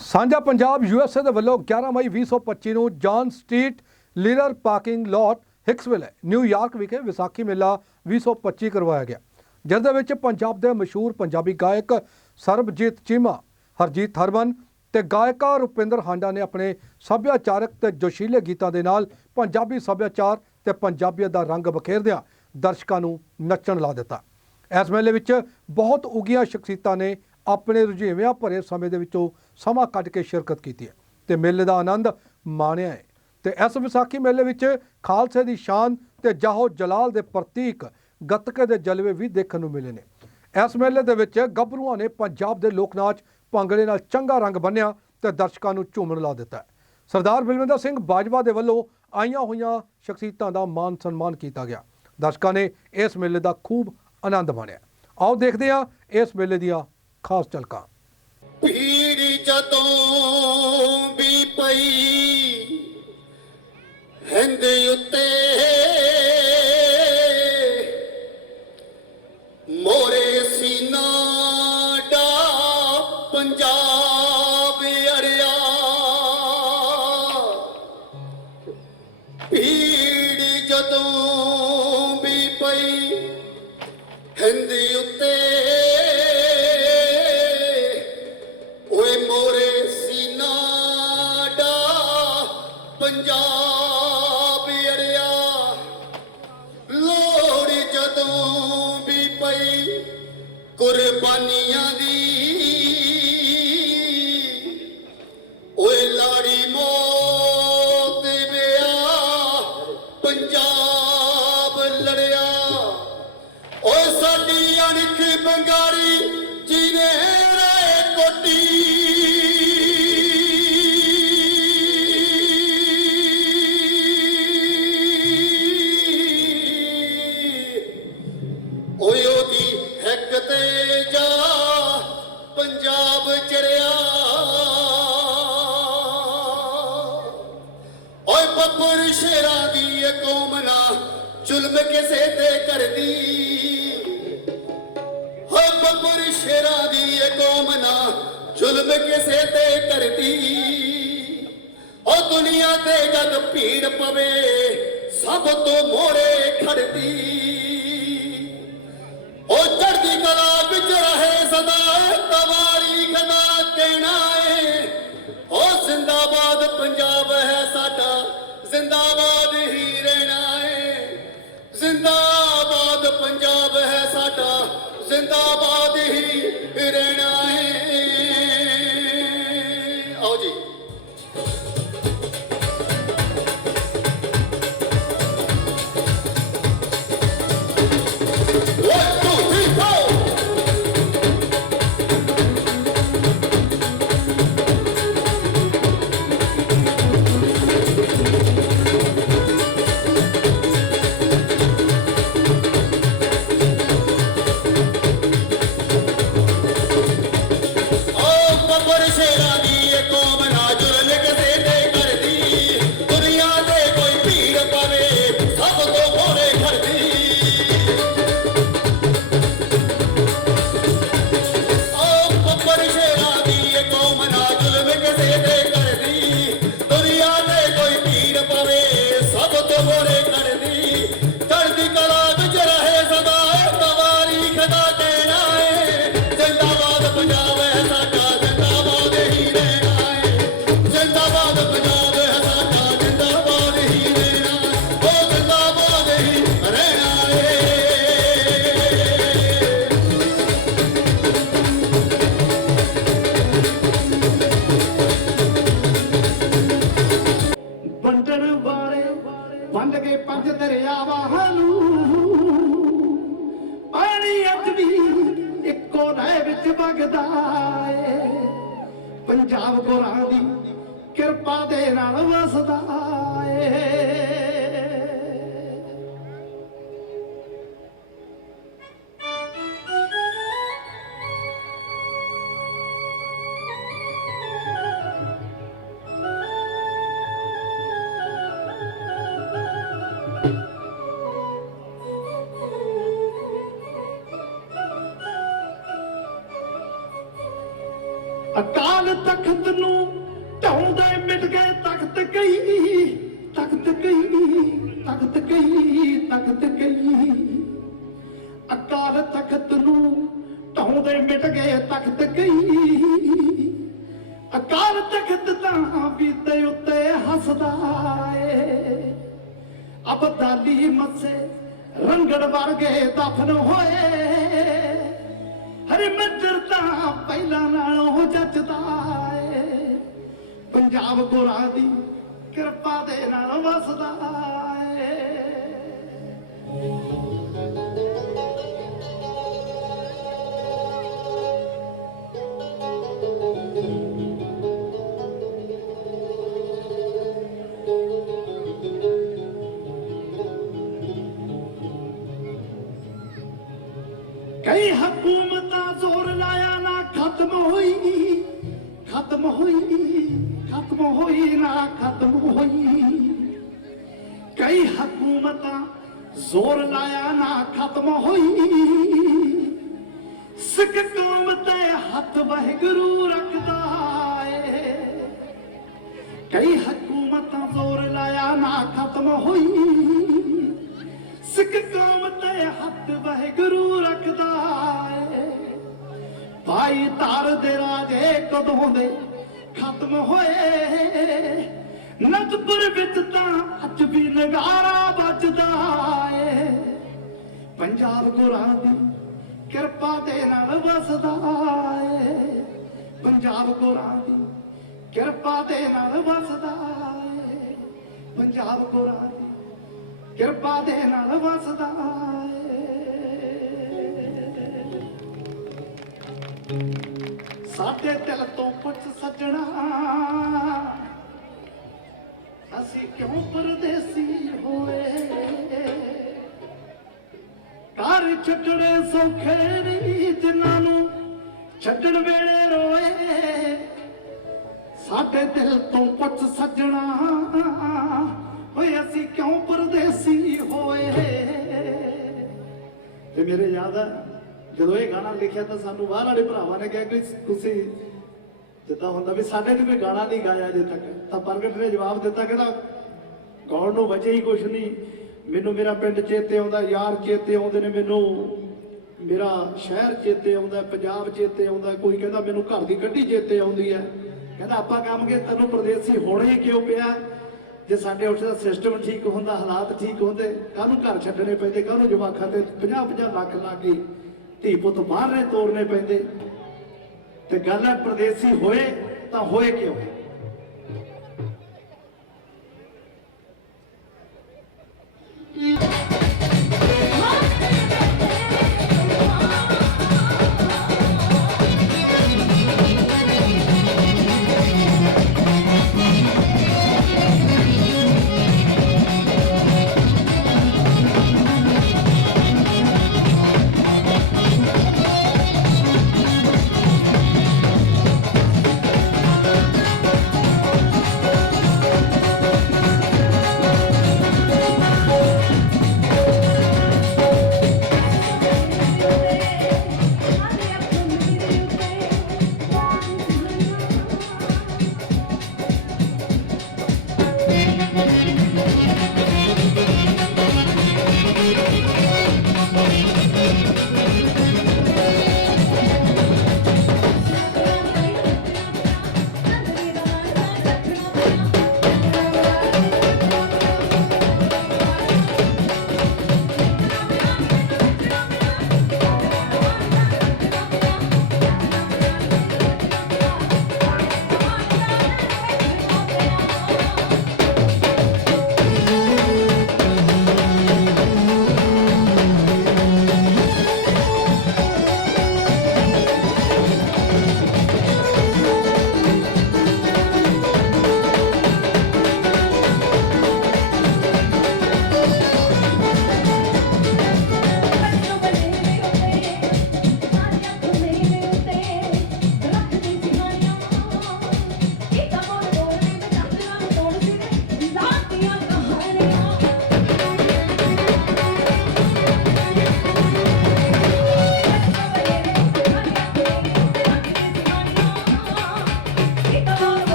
ਸਾਂਝਾ ਪੰਜਾਬ USA ਦੇ ਵੱਲੋਂ 11 ਮਈ 2025 ਨੂੰ ਜਾਨ street leader parking lot ਹਿਕਸਵਿਲ New York ਵਿਖੇ ਵਿਸਾਖੀ ਮੇਲਾ 2025 ਕਰਵਾਇਆ ਗਿਆ, ਜਿਸ ਦੇ ਵਿੱਚ ਪੰਜਾਬ ਦੇ ਮਸ਼ਹੂਰ ਪੰਜਾਬੀ ਗਾਇਕ ਸਰਬਜੀਤ ਚੀਮਾ, ਹਰਜੀਤ ਹਰਮਨ ਤੇ ਗਾਇਕਾ ਰੁਪਿੰਦਰ ਹਾਂਡਾ ਨੇ ਆਪਣੇ ਸੱਭਿਆਚਾਰਕ ਤੇ ਜੋਸ਼ੀਲੇ ਗੀਤਾਂ ਦੇ ਨਾਲ ਪੰਜਾਬੀ ਸੱਭਿਆਚਾਰ ਤੇ ਪੰਜਾਬੀਅਤ ਦਾ ਰੰਗ ਬਖੇਰਦਿਆਂ ਦਰਸ਼ਕਾਂ ਨੂੰ ਨੱਚਣ ਲਾ ਦਿੱਤਾ। ਇਸ ਮੇਲੇ ਵਿੱਚ ਬਹੁਤ ਉਗੀਆਂ ਸ਼ਖਸੀਅਤਾਂ ਨੇ ਆਪਣੇ ਰੁਝੇਵਿਆਂ ਭਰੇ ਸਮੇਂ ਦੇ ਵਿੱਚੋਂ ਸਮਾਂ ਕੱਢ ਕੇ ਸ਼ਿਰਕਤ ਕੀਤੀ ਹੈ ਤੇ ਮੇਲੇ ਦਾ ਆਨੰਦ ਮਾਣਿਆ ਹੈ। ਤੇ ਇਸ ਵਿਸਾਖੀ ਮੇਲੇ ਵਿੱਚ ਖਾਲਸੇ ਦੀ ਸ਼ਾਨ ਤੇ ਜਾਹੋ ਜਲਾਲ ਦੇ ਪ੍ਰਤੀਕ ਗੱਤਕੇ ਦੇ ਜਲਵੇ ਵੀ ਦੇਖਣ ਨੂੰ ਮਿਲੇ ਨੇ। ਇਸ ਮੇਲੇ ਦੇ ਵਿੱਚ ਗੱਭਰੂਆਂ ਨੇ ਪੰਜਾਬ ਦੇ ਲੋਕ ਨਾਚ ਭੰਗੜੇ ਨਾਲ ਚੰਗਾ ਰੰਗ ਬੰਨਿਆ ਤੇ ਦਰਸ਼ਕਾਂ ਨੂੰ ਝੂਮਣ ਲਾ ਦਿੱਤਾ। ਸਰਦਾਰ ਬਲਵਿੰਦਰ ਸਿੰਘ ਬਾਜਵਾ ਦੇ ਵੱਲੋਂ ਆਈਆਂ ਹੋਈਆਂ ਸ਼ਖਸੀਅਤਾਂ ਦਾ ਮਾਨ ਸਨਮਾਨ ਕੀਤਾ ਗਿਆ। ਦਰਸ਼ਕਾਂ ਨੇ ਇਸ ਮੇਲੇ ਦਾ ਖੂਬ ਆਨੰਦ ਮਾਣਿਆ। ਆਓ ਦੇਖਦੇ ਹਾਂ ਇਸ ਮੇਲੇ ਦੀਆਂ ਖਾਸ ਝਲਕਾਂ। ਪੀੜੀ ਜਦੋਂ ਵੀ ਪਈ ਹਿੰਦ ਉੱਤੇ ਮੋਰੇ ਸੀਨਾ ਦਾ ਪੰਜਾਬ ਅੜਿਆ, ਪੀੜੀ ਜਦੋਂ ਵੀ ਪਈ ਹਿੰਦ ਉੱਤੇ ਪੰਜਾਬ ਅੜਿਆ, ਲੋੜ ਜਦੋਂ ਵੀ ਪਈ ਕੁਰਬਾਨੀਆਂ ਦੀ, ਓਏ ਲਾੜੀ ਮੌਤ ਵਿਆ ਪੰਜਾਬ ਲੜਿਆ, ਓਏ ਸਾਡੀ ਅਣਖ ਬੰਗਾਰੀ ਜਿਹਨੇ ਰੇ ਕੋਟੀ, ਪੰਜਾਬ ਚੜਿਆ, ਓਏ ਬੱਬਰ ਸ਼ੇਰਾਂ ਦੀ ਇਹ ਕੌਮ ਨਾ ਜ਼ੁਲਮ ਕਿਸੇ ਤੇ ਕਰਦੀ, ਓਏ ਬੱਬਰ ਸ਼ੇਰਾਂ ਦੀ ਇਹ ਕੌਮ ਨਾ ਜ਼ੁਲਮ ਕਿਸੇ ਤੇ ਕਰਦੀ, ਓ ਦੁਨੀਆ ਤੇ ਜਦ ਭੀੜ ਪਵੇ ਸਭ ਤੋਂ ਮੋਹਰੇ ਖੜਦੀ, ਓ ਚੜ੍ਹਦੀ ਕਲਾ ਵਿੱਚ ਰਹੇ ਸਦਾ ਤਵਾਰੀਖ ਦਾ ਕਹਿਣਾ ਏ, ਓ ਜ਼ਿੰਦਾਬਾਦ ਪੰਜਾਬ ਹੈ ਸਾਡਾ ਜ਼ਿੰਦਾਬਾਦ ਹੀ ਰਹਿਣਾ ਏ, ਜ਼ਿੰਦਾਬਾਦ ਪੰਜਾਬ ਹੈ ਸਾਡਾ ਜ਼ਿੰਦਾਬਾਦ ਹੀ ਰਹਿਣਾ ਏ। ਆਓ ਜੀ। ਵੰਡ ਕੇ ਪੰਜ ਦਰਿਆਵਾਂ ਨੂੰ ਪਾਣੀ ਅੱਜ ਵੀ ਇੱਕੋ ਨਹਿਰ ਵਿੱਚ ਵਗਦਾ ਏ, ਪੰਜਾਬ ਗੁਰਾਂ ਦੀ ਕਿਰਪਾ ਦੇ ਨਾਲ ਵਸਦਾ ਏ। ਅਕਾਲ ਤਖਤ ਨੂੰ ਤਖਤ ਕਈ ਅਕਾਲ ਤਖਤ ਨੂੰ ਢਾਉਂਦੇ ਮਿਟ ਗਏ ਤਖਤ ਕਈ ਅਕਾਲ ਤਖਤ ਤਾਂ ਬੀਤੇ ਉੱਤੇ ਹੱਸਦਾ ਏ ਅਬਦਾਲੀ ਮੱਸੇ ਰੰਗੜ ਵਰਗੇ ਦਫਨ ਹੋਏ ਹਰੇ ਮੰਦਰ ਤਾਂ ਪਹਿਲਾਂ ਨਾਲੋਂ ਜੱਜਦਾ ਏ ਪੰਜਾਬ ਗੁਰਾਂ ਦੀ ਕਿਰਪਾ ਦੇ ਨਾਲ ਵਸਦਾ ਏ ਕਈ ਹਕੂਮਤਾਂ ਜ਼ੋਰ ਲਾਇਆ ਨਾ ਖਤਮ ਹੋਈ ਨਾ ਖਤਮ ਹੋਈ ਕਈ ਹਕੂਮਤਾਂ ਜ਼ੋਰ ਲਾਇਆ ਨਾ ਖਤਮ ਹੋਈ ਸਿੱਖ ਕੌਮ ਤੇ ਹੱਥ ਵਾਹਿਗੁਰੂ ਰੱਖਦਾ ਏ ਕਈ ਹਕੂਮਤਾਂ ਜ਼ੋਰ ਲਾਇਆ ਨਾ ਖਤਮ ਹੋਈ ਸਿੱਖ ਕੌਮ ਤੇ ਹੱਥ ਵਾਹਿਗੁਰੂ ਰੱਖਦਾ ਏ ਭਾਈ ਧਾਰ ਦੇ ਰਾਜੇ ਕਦੋਂ ਦੇ ਖਤਮ ਹੋਏ ਨੰਦਪੁਰ ਵਿੱਚ ਤਾਂ ਅੱਜ ਵੀ ਨਗਾਰਾ ਵੱਜਦਾ ਏ ਪੰਜਾਬ ਗੁਰਾਂ ਦੀ ਕਿਰਪਾ ਦੇ ਨਾਲ ਵਸਦਾ ਏ ਪੰਜਾਬ ਗੁਰਾਂ ਦੀ ਕਿਰਪਾ ਦੇ ਨਾਲ ਵਸਦਾ ਏ ਪੰਜਾਬ ਗੁਰਾਂ ਦੀ ਕਿਰਪਾ ਦੇ ਨਾਲ ਵਸਦਾ ਸਾਡੇ ਦਿਲ ਤੋਂ ਪੁੱਛ ਸੱਜਣਾ ਅਸੀਂ ਕਿਉਂ ਪਰਦੇਸੀ ਹੋਏ ਘਰ ਛੱਡਣੇ ਸੌਖੇ ਨਹੀਂ ਜਿਨ੍ਹਾਂ ਨੂੰ ਛੱਡਣ ਵੇਲੇ ਰੋਏ ਸਾਡੇ ਦਿਲ ਤੋਂ ਪੁੱਛ ਸੱਜਣਾ ਓਏ ਅਸੀਂ ਕਿਉਂ ਪਰਦੇਸੀ ਹੋਏ ਤੇ ਮੇਰੇ ਯਾਦ ਆ ਜਦੋਂ ਇਹ ਗਾਣਾ ਲਿਖਿਆ ਤਾਂ ਸਾਨੂੰ ਬਾਹਰ ਵਾਲੇ ਭਰਾਵਾਂ ਨੇ ਕਿਹਾ ਕਿ ਤੁਸੀਂ ਜਿੱਦਾਂ ਹੁੰਦਾ ਵੀ ਸਾਡੇ ਨੇ ਕੋਈ ਗਾਣਾ ਨਹੀਂ ਗਾਇਆ ਅਜੇ ਤੱਕ ਤਾਂ ਪ੍ਰਗਟ ਨੇ ਜਵਾਬ ਦਿੱਤਾ ਕਹਿੰਦਾ ਗਾਉਣ ਨੂੰ ਵਜੇ ਹੀ ਕੁਛ ਨਹੀਂ ਮੈਨੂੰ ਮੇਰਾ ਪਿੰਡ ਚੇਤੇ ਆਉਂਦਾ ਯਾਰ ਚੇਤੇ ਆਉਂਦੇ ਨੇ ਮੈਨੂੰ ਮੇਰਾ ਸ਼ਹਿਰ ਚੇਤੇ ਆਉਂਦਾ ਪੰਜਾਬ ਚੇਤੇ ਆਉਂਦਾ ਕੋਈ ਕਹਿੰਦਾ ਮੈਨੂੰ ਘਰ ਦੀ ਗੱਡੀ ਚੇਤੇ ਆਉਂਦੀ ਹੈ ਕਹਿੰਦਾ ਆਪਾਂ ਕੰਮ ਕੇ ਤੈਨੂੰ ਪਰਦੇਸੀ ਹੋਣਾ ਹੀ ਕਿਉਂ ਪਿਆ ਜੇ ਸਾਡੇ ਉੱਥੇ ਦਾ ਸਿਸਟਮ ਠੀਕ ਹੁੰਦਾ ਹਾਲਾਤ ਠੀਕ ਹੁੰਦੇ ਕਾਹਨੂੰ ਘਰ ਛੱਡਣੇ ਪੈਂਦੇ ਕਾਹਨੂੰ ਜਵਾਕਾਂ ਤੇ 50-50 ਲੱਖ ਲਾ ਕੇ ਧੀ ਪੁੱਤ ਬਾਹਰਲੇ ਤੋਰਨੇ ਪੈਂਦੇ ਤੇ ਗੱਲ ਹੈ ਪਰਦੇਸੀ ਹੋਏ ਤਾਂ ਹੋਏ ਕਿਉਂ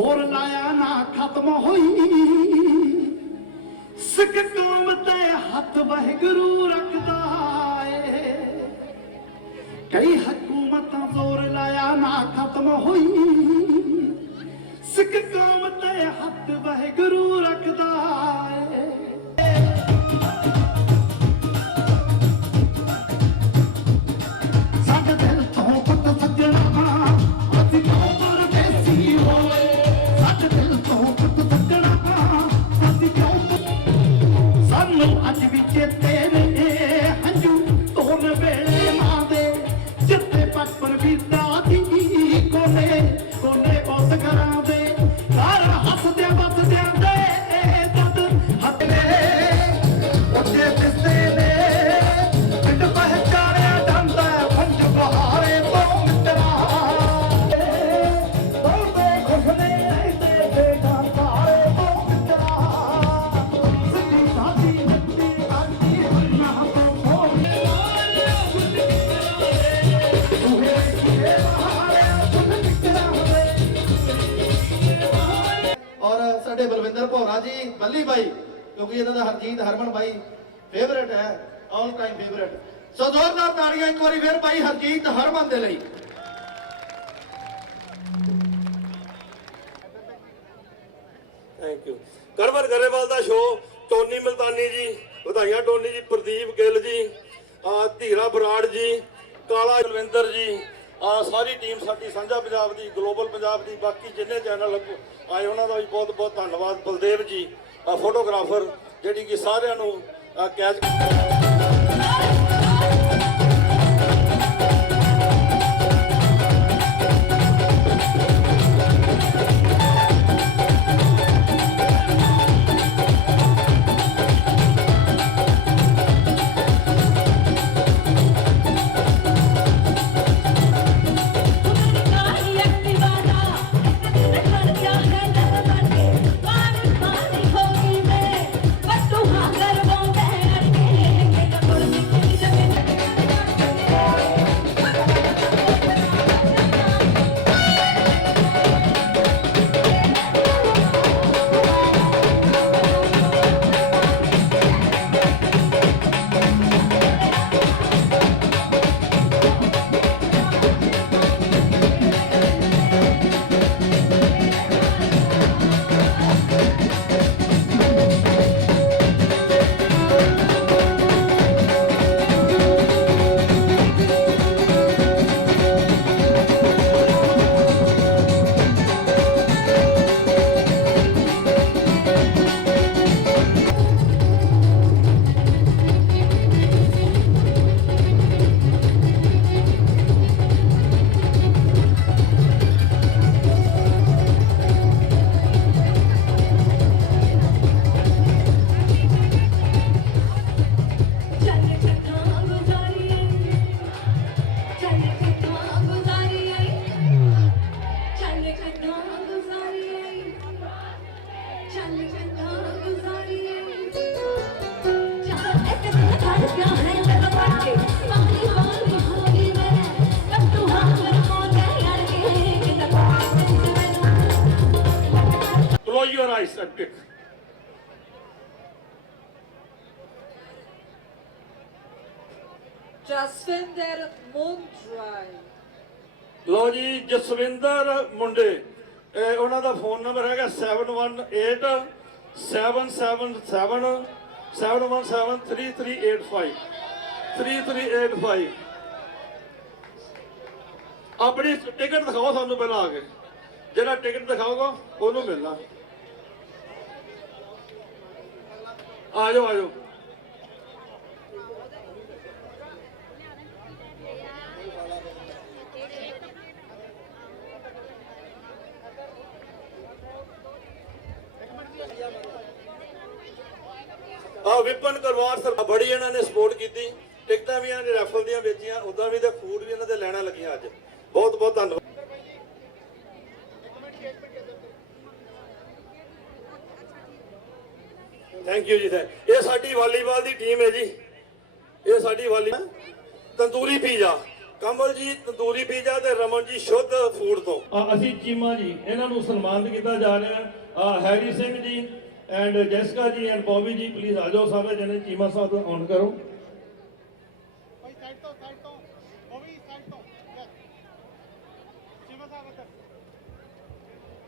ਜ਼ੋਰ ਲਾਇਆ ਨਾ ਖਤਮ ਹੋਈ ਸਿੱਖ ਕੌਮ ਤੇ ਹੱਥ ਵਾਹਿਗੁਰੂ ਰੱਖਦਾ ਏ ਕਈ ਹਕੂਮਤਾਂ ਜ਼ੋਰ ਲਾਇਆ ਨਾ ਖਤਮ ਹੋਈ ਸਿੱਖ ਕੌਮ ਤੇ ਹੱਥ ਵਾਹਿਗੁਰੂ ਰੱਖਦਾ ਏ ਸਾਡੇ ਦਿਲ ਤੋਂ ਪੁੱਤ ਸੱਜਣਾ ਅਸੀਂ ਕਿਉਂ ਪਰਦੇਸੀ ਹੋਏ ਸਾਡੇ ਦਿਲ ਤੋਂ ਪੁੱਤ ਸੱਜਣਾ ਅਸੀਂ ਕਿਉਂ ਸਾਨੂੰ ਅੱਜ ਵੀ ਚੇਤੇ ਨੇ ਹੰਝੂ ਧੋਣ ਵੇਲੇ ਮਾਂ ਦੇ ਜਿੱਥੇ ਬਚਪਨ ਬੀਤਾ ਦੀ ਕੋਨੇ ਕੋਨੇ ਉਸ ਘਰਾਂ ਦੇ ਘਰ ਹੱਸਦੇ ਵੱਸਦਿਆਂ ਦੇ ਜਦ ਹੱਥ ਨੇ ਉੱਤੇ ਦਿਸਦੇ ਨੇ ਪਿੰਡ ਪਹਿਚਾਣਿਆ ਜਾਂਦਾ ਪੰਜ ਬਹਾਰੇ ਤੋਂ ਮਿੱਤਰਾ ਤੋਦੇ ਖੁਸ਼ਨੇ ਰਹਿੰਦੇ ਬੇਟਾ ਸਾਰੇ ਤੋਂ ਮਿੱਤਰਾ ਸਿੱਧੀ ਸਾਦੀ ਮਿੱਟੀ ਆਂਦੀ ਨਾ ਤੋਂ ਹੋਵੇ ਤੂਹੇ ਕਿਹੇ ਬਹਾਰੇ ਸੁਣ ਮਿੱਤਰਾ ਔਰ ਸਾਡੇ ਬਲਵਿੰਦਰ ਭੌਰਾ ਜੀ ਬੱਲੀ ਬਾਈ ਕਿਉਂਕਿ ਇਹਨਾਂ ਦਾ ਹਰਜੀਤ ਹਰਮਨ ਬਾਈ ਫੇਵਰੇਟ ਹੈ ਆਲ ਟਾਈਮ ਫੇਵਰੇਟ ਸੋ ਜ਼ੋਰਦਾਰ ਤਾੜੀਆਂ ਇੱਕ ਵਾਰੀ ਫੇਰ ਬਾਈ ਹਰਜੀਤ ਹਰਮਨ ਦੇ ਲਈ ਥੈਂਕ ਯੂ ਕਰਵਰ ਗਰੇਵਾਲ ਦਾ ਸ਼ੋਅ ਟੋਨੀ ਮਲਤਾਨੀ ਜੀ ਵਧਾਈਆਂ ਟੋਨੀ ਜੀ ਪ੍ਰਦੀਪ ਗਿੱਲ ਜੀ ਧੀਰਾ ਬਰਾੜ ਜੀ ਕਾਲਾ ਜਲਵਿੰਦਰ ਜੀ ਸਾਰੀ ਟੀਮ ਸਾਡੀ ਸਾਂਝਾ ਪੰਜਾਬ ਦੀ ਗਲੋਬਲ ਪੰਜਾਬ ਦੀ ਬਾਕੀ ਜਿੰਨੇ ਚੈਨਲ ਆਏ ਉਹਨਾਂ ਦਾ ਵੀ ਬਹੁਤ ਬਹੁਤ ਧੰਨਵਾਦ ਬਲਦੇਵ ਜੀ ਫੋਟੋਗ੍ਰਾਫਰ ਜਿਹੜੀ ਕਿ ਸਾਰਿਆਂ ਨੂੰ catch Close your eyes and pick. Jaswinder Mundrai. ਲੋ ਜੀ ਜਸਵਿੰਦਰ ਮੁੰਡੇ ਉਹਨਾਂ ਦਾ ਫੋਨ ਨੰਬਰ ਹੈਗਾ 7187773385 3385 ਆਪਣੀ ਟਿਕਟ ਦਿਖਾਓ ਸਾਨੂੰ ਪਹਿਲਾਂ ਆ ਕੇ ਜਿਹੜਾ ਟਿਕਟ ਦਿਖਾਊਗਾ ਉਹਨੂੰ ਮਿਲਣਾ ਆ ਜਾਓ ਆ ਜਾਓ ਵਿਪਨ ਕਰਵਾਰ ਸਰ ਬੜੀ ਇਹਨਾਂ ਨੇ ਸਪੋਰਟ ਕੀਤੀ ਟਿਕਟਾਂ ਵੀ ਇਹਨਾਂ ਨੇ ਰੈਫਲ ਦੀਆਂ ਵੇਚੀਆਂ ਉਦਾਂ ਵੀ ਤੇ ਫੂਡ ਵੀ ਇਹਨਾਂ ਦੇ ਲੈਣਾ ਲੱਗੀਆਂ ਅੱਜ ਬਹੁਤ ਬਹੁਤ ਧੰਨਵਾਦ ਥੈਂਕ ਯੂ ਜੀ ਇਹ ਸਾਡੀ ਵਾਲੀਬਾਲ ਦੀ ਟੀਮ ਹੈ ਜੀ ਇਹ ਸਾਡੀ ਵਾਲੀ ਤੰਦੂਰੀ ਪੀਜ਼ਾ ਕਮਲ ਜੀ ਤੰਦੂਰੀ ਪੀਜ਼ਾ ਤੇ ਰਮਨ ਜੀ ਸ਼ੁੱਧ ਫੂਡ ਤੋਂ। ਅਸੀਂ ਚੀਮਾ ਜੀ ਇਹਨਾਂ ਨੂੰ ਸਨਮਾਨਿਤ ਕੀਤਾ ਜਾ ਰਿਹਾ। Harry Singh ji and Jessica ਜੀ ਐਂਡ ਬੌਬੀ ਜੀ ਪਲੀਜ਼ ਆ ਜਾਓ ਸਾਰੇ ਜਣੇ ਚੀਮਾ ਸਾਹਿਬ ਨੂੰ ਔਨ ਕਰੋ। ਭਾਈ ਸਾਈਡ ਤੋਂ ਉਹ ਵੀ ਸਾਈਡ ਤੋਂ ਚੀਮਾ ਸਾਹਿਬ ਇੱਧਰ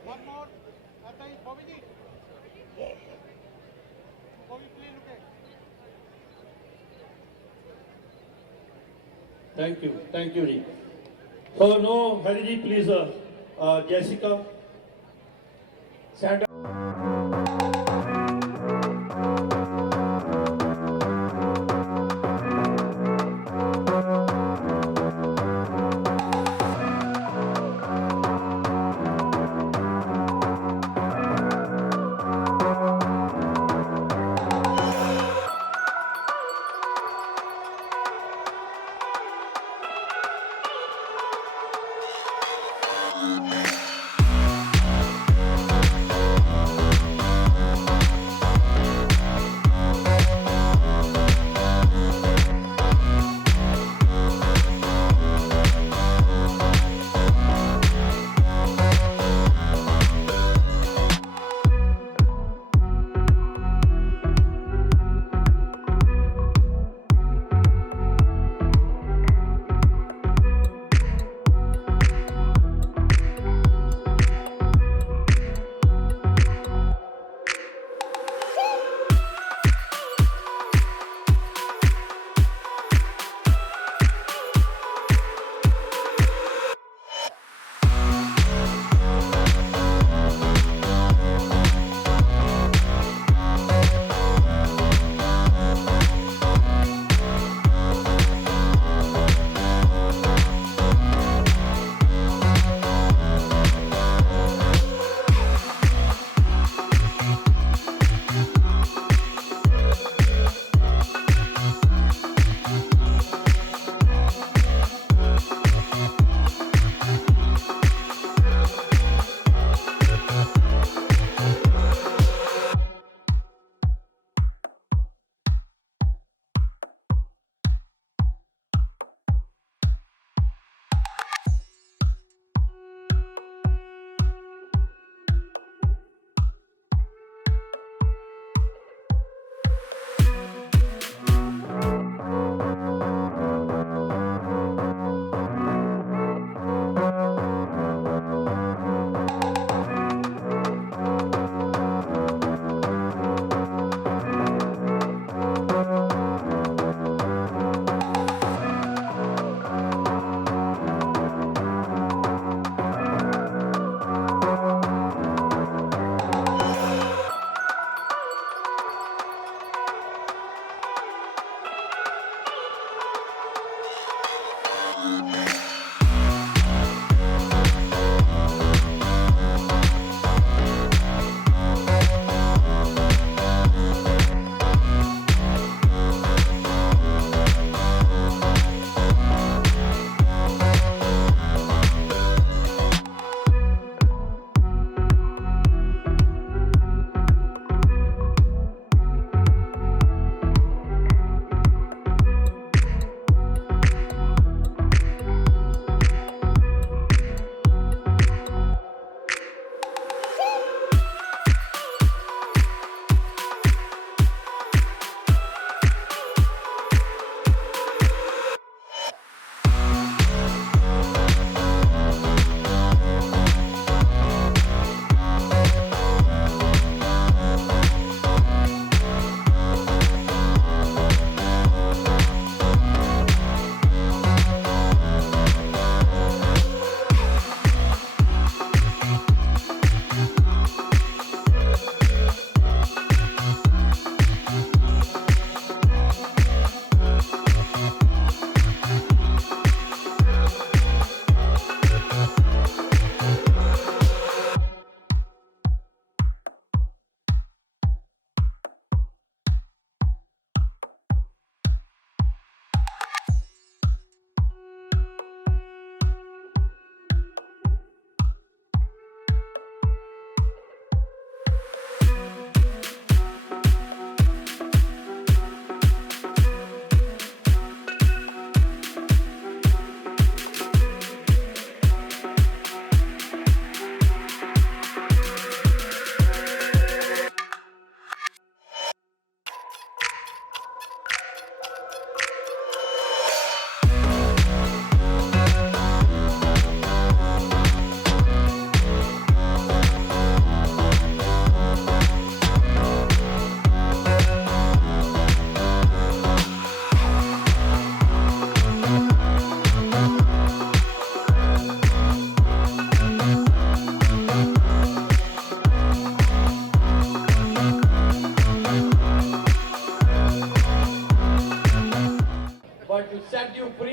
ਵਨ ਮੋਰ ਅੱਤਾ ਹੀ ਬੋਬੀ ਜੀ ਬੋਬੀ ਪਲੀਜ਼ ਲੁਕੇ ਥੈਂਕ ਯੂ ਜੀ। ਸੋ ਨੋ ਹੈਰੀ ਜੀ please Jessica send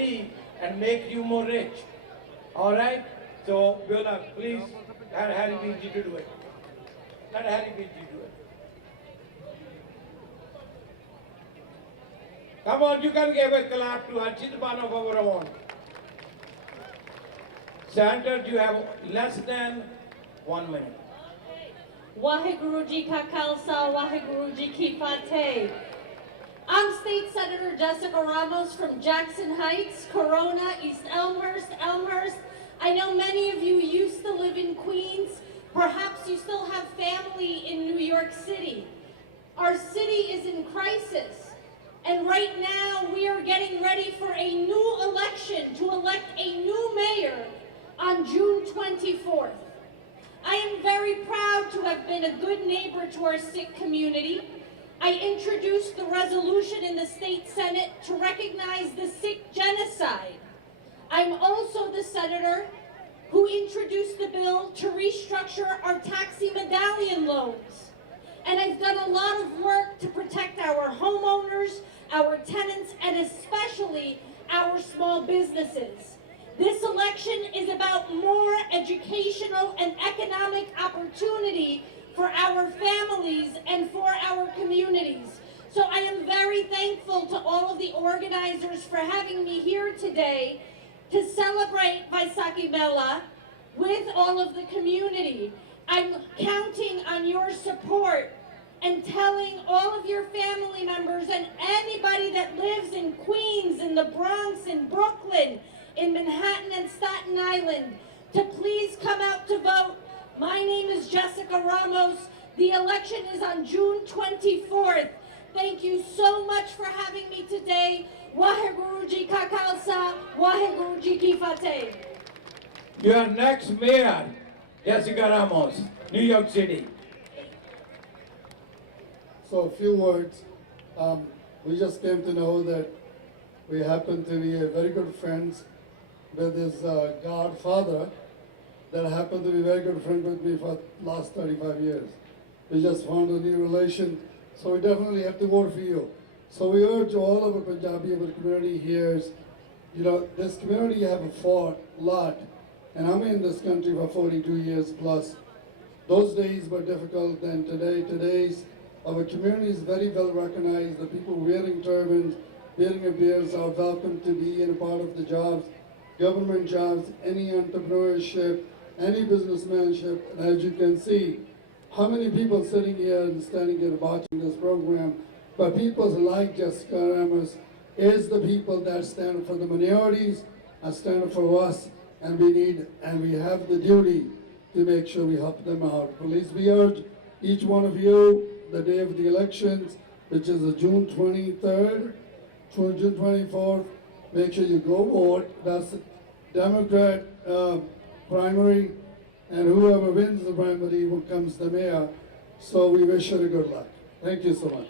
free and make you more rich. All right? So, Viola, please, let Harry Biji to do it. Let Harry Biji do it. Come on, you can give a clap to Archit Bano for our award. Senator, you have less than 1 minute. Waheguru Ji Ka Khalsa, Waheguru Ji Ki Fateh. I'm State Senator Jessica Ramos from Jackson Heights, Corona, East Elmhurst. I know many of you used to live in Queens. Perhaps you still have family in New York City. Our city is in crisis. And right now we are getting ready for a new election to elect a new mayor on June 24th. I am very proud to have been a good neighbor to our Sikh community. I introduced the resolution in the State Senate to recognize the Sikh genocide. I'm also the senator who introduced the bill to restructure our taxi medallion loans. And I've done a lot of work to protect our homeowners, our tenants, and especially our small businesses. This election is about more educational and economic opportunity for our families and for our communities. So I am very thankful to all of the organizers for having me here today to celebrate Vaisakhi Mela with all of the community. I'm counting on your support and telling all of your family members and anybody that lives in Queens, in the Bronx, in Brooklyn, in Manhattan and Staten Island to please come out to vote. My name is Jessica Ramos. The election is on June 24th. Thank you so much for having me today. Waheguru Ji Ka Khalsa, Waheguru Ji Ki Fateh. Your next mayor, Jessica Ramos, New York City. So a few words. We just came to know that we happen to be very good friends with his godfather that happened to be very good friend with me for the last 35 years. We just found a new relation, so we definitely have to vote for you. So we urge all of our Punjabi, our community here, this community have fought a lot, and I'm in this country for 42 years plus. Those days were difficult than today. Our community is very well recognized. The people wearing turbans, wearing a beards are welcome to be in a part of the jobs, government jobs, any entrepreneurship, any businessmanship. And as you can see, how many people sitting here and standing here watching this program, but people like Jessica Ramos is the people that stand for the minorities and stand for us, and we have the duty to make sure we help them out. Please, we urge each one of you, the day of the elections, which is June 23rd, June 24th, make sure you go vote. That's the Democrat primary, and whoever wins the primary becomes the mayor. So we wish her good luck. Thank you so much.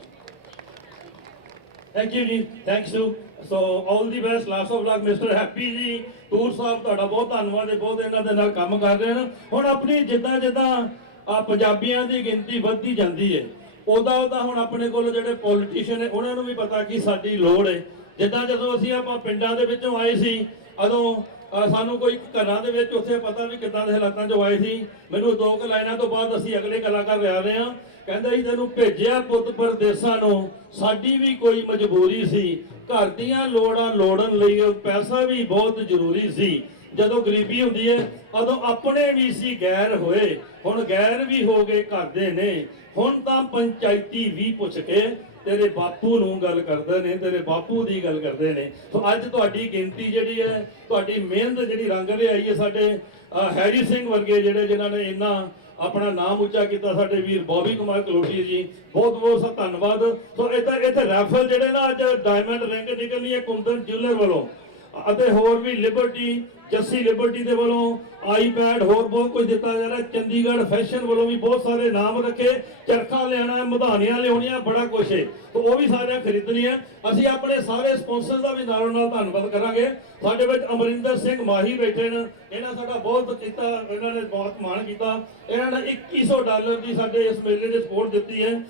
Thank you ਜੀ, thanks you. So all the best, lots of luck, Mr. Happy ਜੀ, ਤੂਰ ਸਾਹਿਬ ਤੁਹਾਡਾ ਬਹੁਤ ਧੰਨਵਾਦ ਹੈ, ਬਹੁਤ ਇਹਨਾਂ ਦੇ ਨਾਲ ਕੰਮ ਕਰ ਰਹੇ ਨੇ। ਹੁਣ ਆਪਣੀ ਜਿੱਦਾਂ ਪੰਜਾਬੀਆਂ ਦੀ ਗਿਣਤੀ ਵੱਧਦੀ ਜਾਂਦੀ ਹੈ, ਉਹਦਾ ਹੁਣ ਆਪਣੇ ਕੋਲ ਜਿਹੜੇ ਪੋਲੀਟੀਸ਼ੀਅਨ ਨੇ ਉਹਨਾਂ ਨੂੰ ਵੀ ਪਤਾ ਕਿ ਸਾਡੀ ਲੋੜ ਹੈ। ਜਿੱਦਾਂ ਜਦੋਂ ਅਸੀਂ ਆਪਾਂ ਪਿੰਡਾਂ ਦੇ ਵਿੱਚੋਂ ਆਏ ਸੀ, ਉਦੋਂ ਸਾਨੂੰ ਕੋਈ ਘਰਾਂ ਦੇ ਵਿੱਚ ਉੱਥੇ ਪਤਾ ਵੀ ਕਿੱਦਾਂ ਦੇ ਹਾਲਾਤਾਂ 'ਚੋਂ ਆਏ ਸੀ। ਮੈਨੂੰ 2 ਲਾਈਨਾਂ ਤੋਂ ਬਾਅਦ ਅਸੀਂ ਅਗਲੇ ਕਲਾਕਾਰ ਲਿਆ ਰਹੇ ਹਾਂ। ਕਹਿੰਦਾ ਜੀ ਤੈਨੂੰ ਭੇਜਿਆ ਪੁੱਤ ਪਰਦੇਸਾਂ ਨੂੰ, ਸਾਡੀ ਵੀ ਕੋਈ ਮਜਬੂਰੀ ਸੀ, ਘਰ ਦੀਆਂ ਲੋੜਾਂ ਲੋੜਨ ਲਈ ਪੈਸਾ ਵੀ ਬਹੁਤ ਜ਼ਰੂਰੀ ਸੀ। ਜਦੋਂ ਗਰੀਬੀ ਹੁੰਦੀ ਹੈ ਉਦੋਂ ਆਪਣੇ ਵੀ ਸੀ ਗੈਰ ਹੋਏ, ਹੁਣ ਗੈਰ ਵੀ ਹੋ ਗਏ ਕਰਦੇ ਨੇ। ਹੁਣ ਤਾਂ ਪੰਚਾਇਤੀ ਵੀ ਪੁੱਛ ਕੇ ਤੇਰੇ ਬਾਪੂ ਨੂੰ ਗੱਲ ਕਰਦੇ ਨੇ, ਤੇਰੇ ਬਾਪੂ ਦੀ ਗੱਲ ਕਰਦੇ ਨੇ। ਸੋ ਅੱਜ ਤੁਹਾਡੀ ਗਿਣਤੀ ਜਿਹੜੀ ਹੈ, ਤੁਹਾਡੀ ਮਿਹਨਤ ਜਿਹੜੀ ਰੰਗ ਲਿਆਈ ਹੈ, ਸਾਡੇ ਹੈਰੀ ਸਿੰਘ ਵਰਗੇ ਜਿਨ੍ਹਾਂ ਨੇ ਇੰਨਾ ਆਪਣਾ ਨਾਮ ਉੱਚਾ ਕੀਤਾ, ਸਾਡੇ ਵੀਰ ਬੌਬੀ ਕੁਮਾਰ ਕਲੋਟੀ ਜੀ, ਬਹੁਤ ਬਹੁਤ ਧੰਨਵਾਦ। ਸੋ ਇੱਥੇ ਰੈਫਲ ਜਿਹੜੇ ਨਾ ਅੱਜ ਡਾਇਮੰਡ ਰਿੰਗ ਨਿਕਲਣੀ ਹੈ ਕੁੰਦਨ ਜਿਊਲਰ ਵੱਲੋਂ, ਅਤੇ ਹੋਰ ਵੀ ਲਿਬਰਟੀ ਜੱਸੀ ਲਿਬਰਟੀ ਦੇ ਵੱਲੋਂ ਆਈਪੈਡ ਹੋਰ ਬਹੁਤ ਕੁਝ ਦਿੱਤਾ ਜਾ ਰਿਹਾ। ਚੰਡੀਗੜ੍ਹ ਫੈਸ਼ਨ ਵੱਲੋਂ ਵੀ ਬਹੁਤ ਸਾਰੇ ਨਾਮ ਰੱਖੇ, ਚਰਖਾ ਲਿਆਣਾ, ਮਧਾਨੀਆਂ ਲਿਆਉਣੀਆਂ, ਬੜਾ ਕੁਛ ਹੈ, ਤੇ ਉਹ ਵੀ ਸਾਰਿਆਂ ਖਰੀਦਣੀਆਂ। ਅਸੀਂ ਆਪਣੇ ਸਾਰੇ ਸਪਾਂਸਰ ਦਾ ਵੀ ਨਾਲੋਂ ਨਾਲ ਧੰਨਵਾਦ ਕਰਾਂਗੇ। ਸਾਡੇ ਵਿੱਚ ਅਮਰਿੰਦਰ ਸਿੰਘ ਮਾਹੀ ਬੈਠੇ ਨੇ, ਇਹਨਾਂ ਸਾਡਾ ਬਹੁਤ ਕੀਤਾ, ਇਹਨਾਂ ਨੇ ਬਹੁਤ ਮਾਣ ਕੀਤਾ। ਇਹਨਾਂ ਨੇ $2100 ਦੀ ਸਾਡੇ ਇਸ ਮੇਲੇ ਦੇ ਸਪੋਰਟ ਦਿੱਤੀ ਹੈ।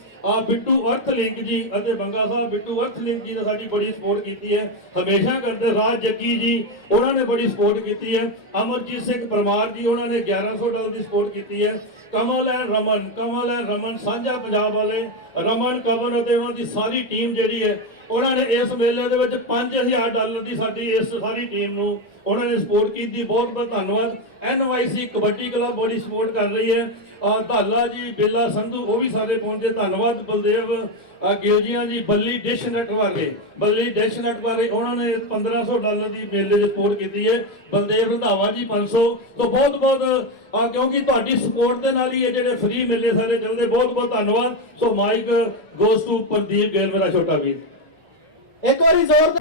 ਬਿੱਟੂ ਅਰਥ ਲਿੰਕ ਜੀ ਅਤੇ ਬੰਗਾ ਸਾਹਿਬ ਬਿੱਟੂ ਅਰਥ ਲਿੰਕ ਜੀ ਨੇ ਸਾਡੀ ਬੜੀ ਸਪੋਰਟ ਕੀਤੀ ਹੈ, ਹਮੇਸ਼ਾ ਕਰਦੇ। ਰਾਜ ਜੱਗੀ ਜੀ ਉਹਨਾਂ ਨੇ ਬੜੀ ਸਪੋਰਟ ਕੀਤੀ ਹੈ। ਅਮਰਜੀਤ ਸਿੰਘ ਪਰਮਾਰ ਜੀ ਉਹਨਾਂ ਨੇ $1100 ਦੀ ਸਪੋਰਟ ਕੀਤੀ ਹੈ। ਕਮਲ ਐਂਡ ਰਮਨ ਸਾਂਝਾ ਪੰਜਾਬ ਵਾਲੇ, ਰਮਨ ਕਵਨ ਅਤੇ ਉਹਨਾਂ ਦੀ ਸਾਰੀ ਟੀਮ ਜਿਹੜੀ ਹੈ, ਉਹਨਾਂ ਨੇ ਇਸ ਮੇਲੇ ਦੇ ਵਿੱਚ $5000 ਦੀ ਸਾਡੀ ਇਸ ਸਾਰੀ ਟੀਮ ਨੂੰ ਉਹਨਾਂ ਨੇ ਸਪੋਰਟ ਕੀਤੀ। ਬਹੁਤ ਬਹੁਤ ਧੰਨਵਾਦ। NYC ਕਬੱਡੀ ਕਲੱਬ ਬੜੀ ਸਪੋਰਟ ਕਰ ਰਹੀ ਹੈ। ਧਾਲਾ ਜੀ, ਬੇਲਾ ਸੰਧੂ ਉਹ ਵੀ ਸਾਰੇ ਪਹੁੰਚੇ, ਧੰਨਵਾਦ। ਬਲਦੇਵ ਗਿਲਜੀਆਂ ਜੀ, ਬੱਲੀ ਡਿਸ਼ ਨੈਟ ਵਾਲੇ ਉਹਨਾਂ ਨੇ $1500 ਦੀ ਮੇਲੇ ਦੀ ਸਪੋਰਟ ਕੀਤੀ ਹੈ। ਬਲਦੇਵ ਰੰਧਾਵਾ ਜੀ 500। ਤੋਂ ਬਹੁਤ ਬਹੁਤ ਕਿਉਂਕਿ ਤੁਹਾਡੀ ਸਪੋਰਟ ਦੇ ਨਾਲ ਹੀ ਇਹ ਜਿਹੜੇ ਫ੍ਰੀ ਮੇਲੇ ਸਾਰੇ ਚੱਲਦੇ। ਬਹੁਤ ਬਹੁਤ ਧੰਨਵਾਦ। ਸੋ ਮਾਈਕ ਗੋਸ ਟੂ ਪ੍ਰਦੀਪ ਗੈਲ, ਮੇਰਾ ਛੋਟਾ ਵੀਰ। ਇੱਕ ਵਾਰੀ ਜ਼ੋਰ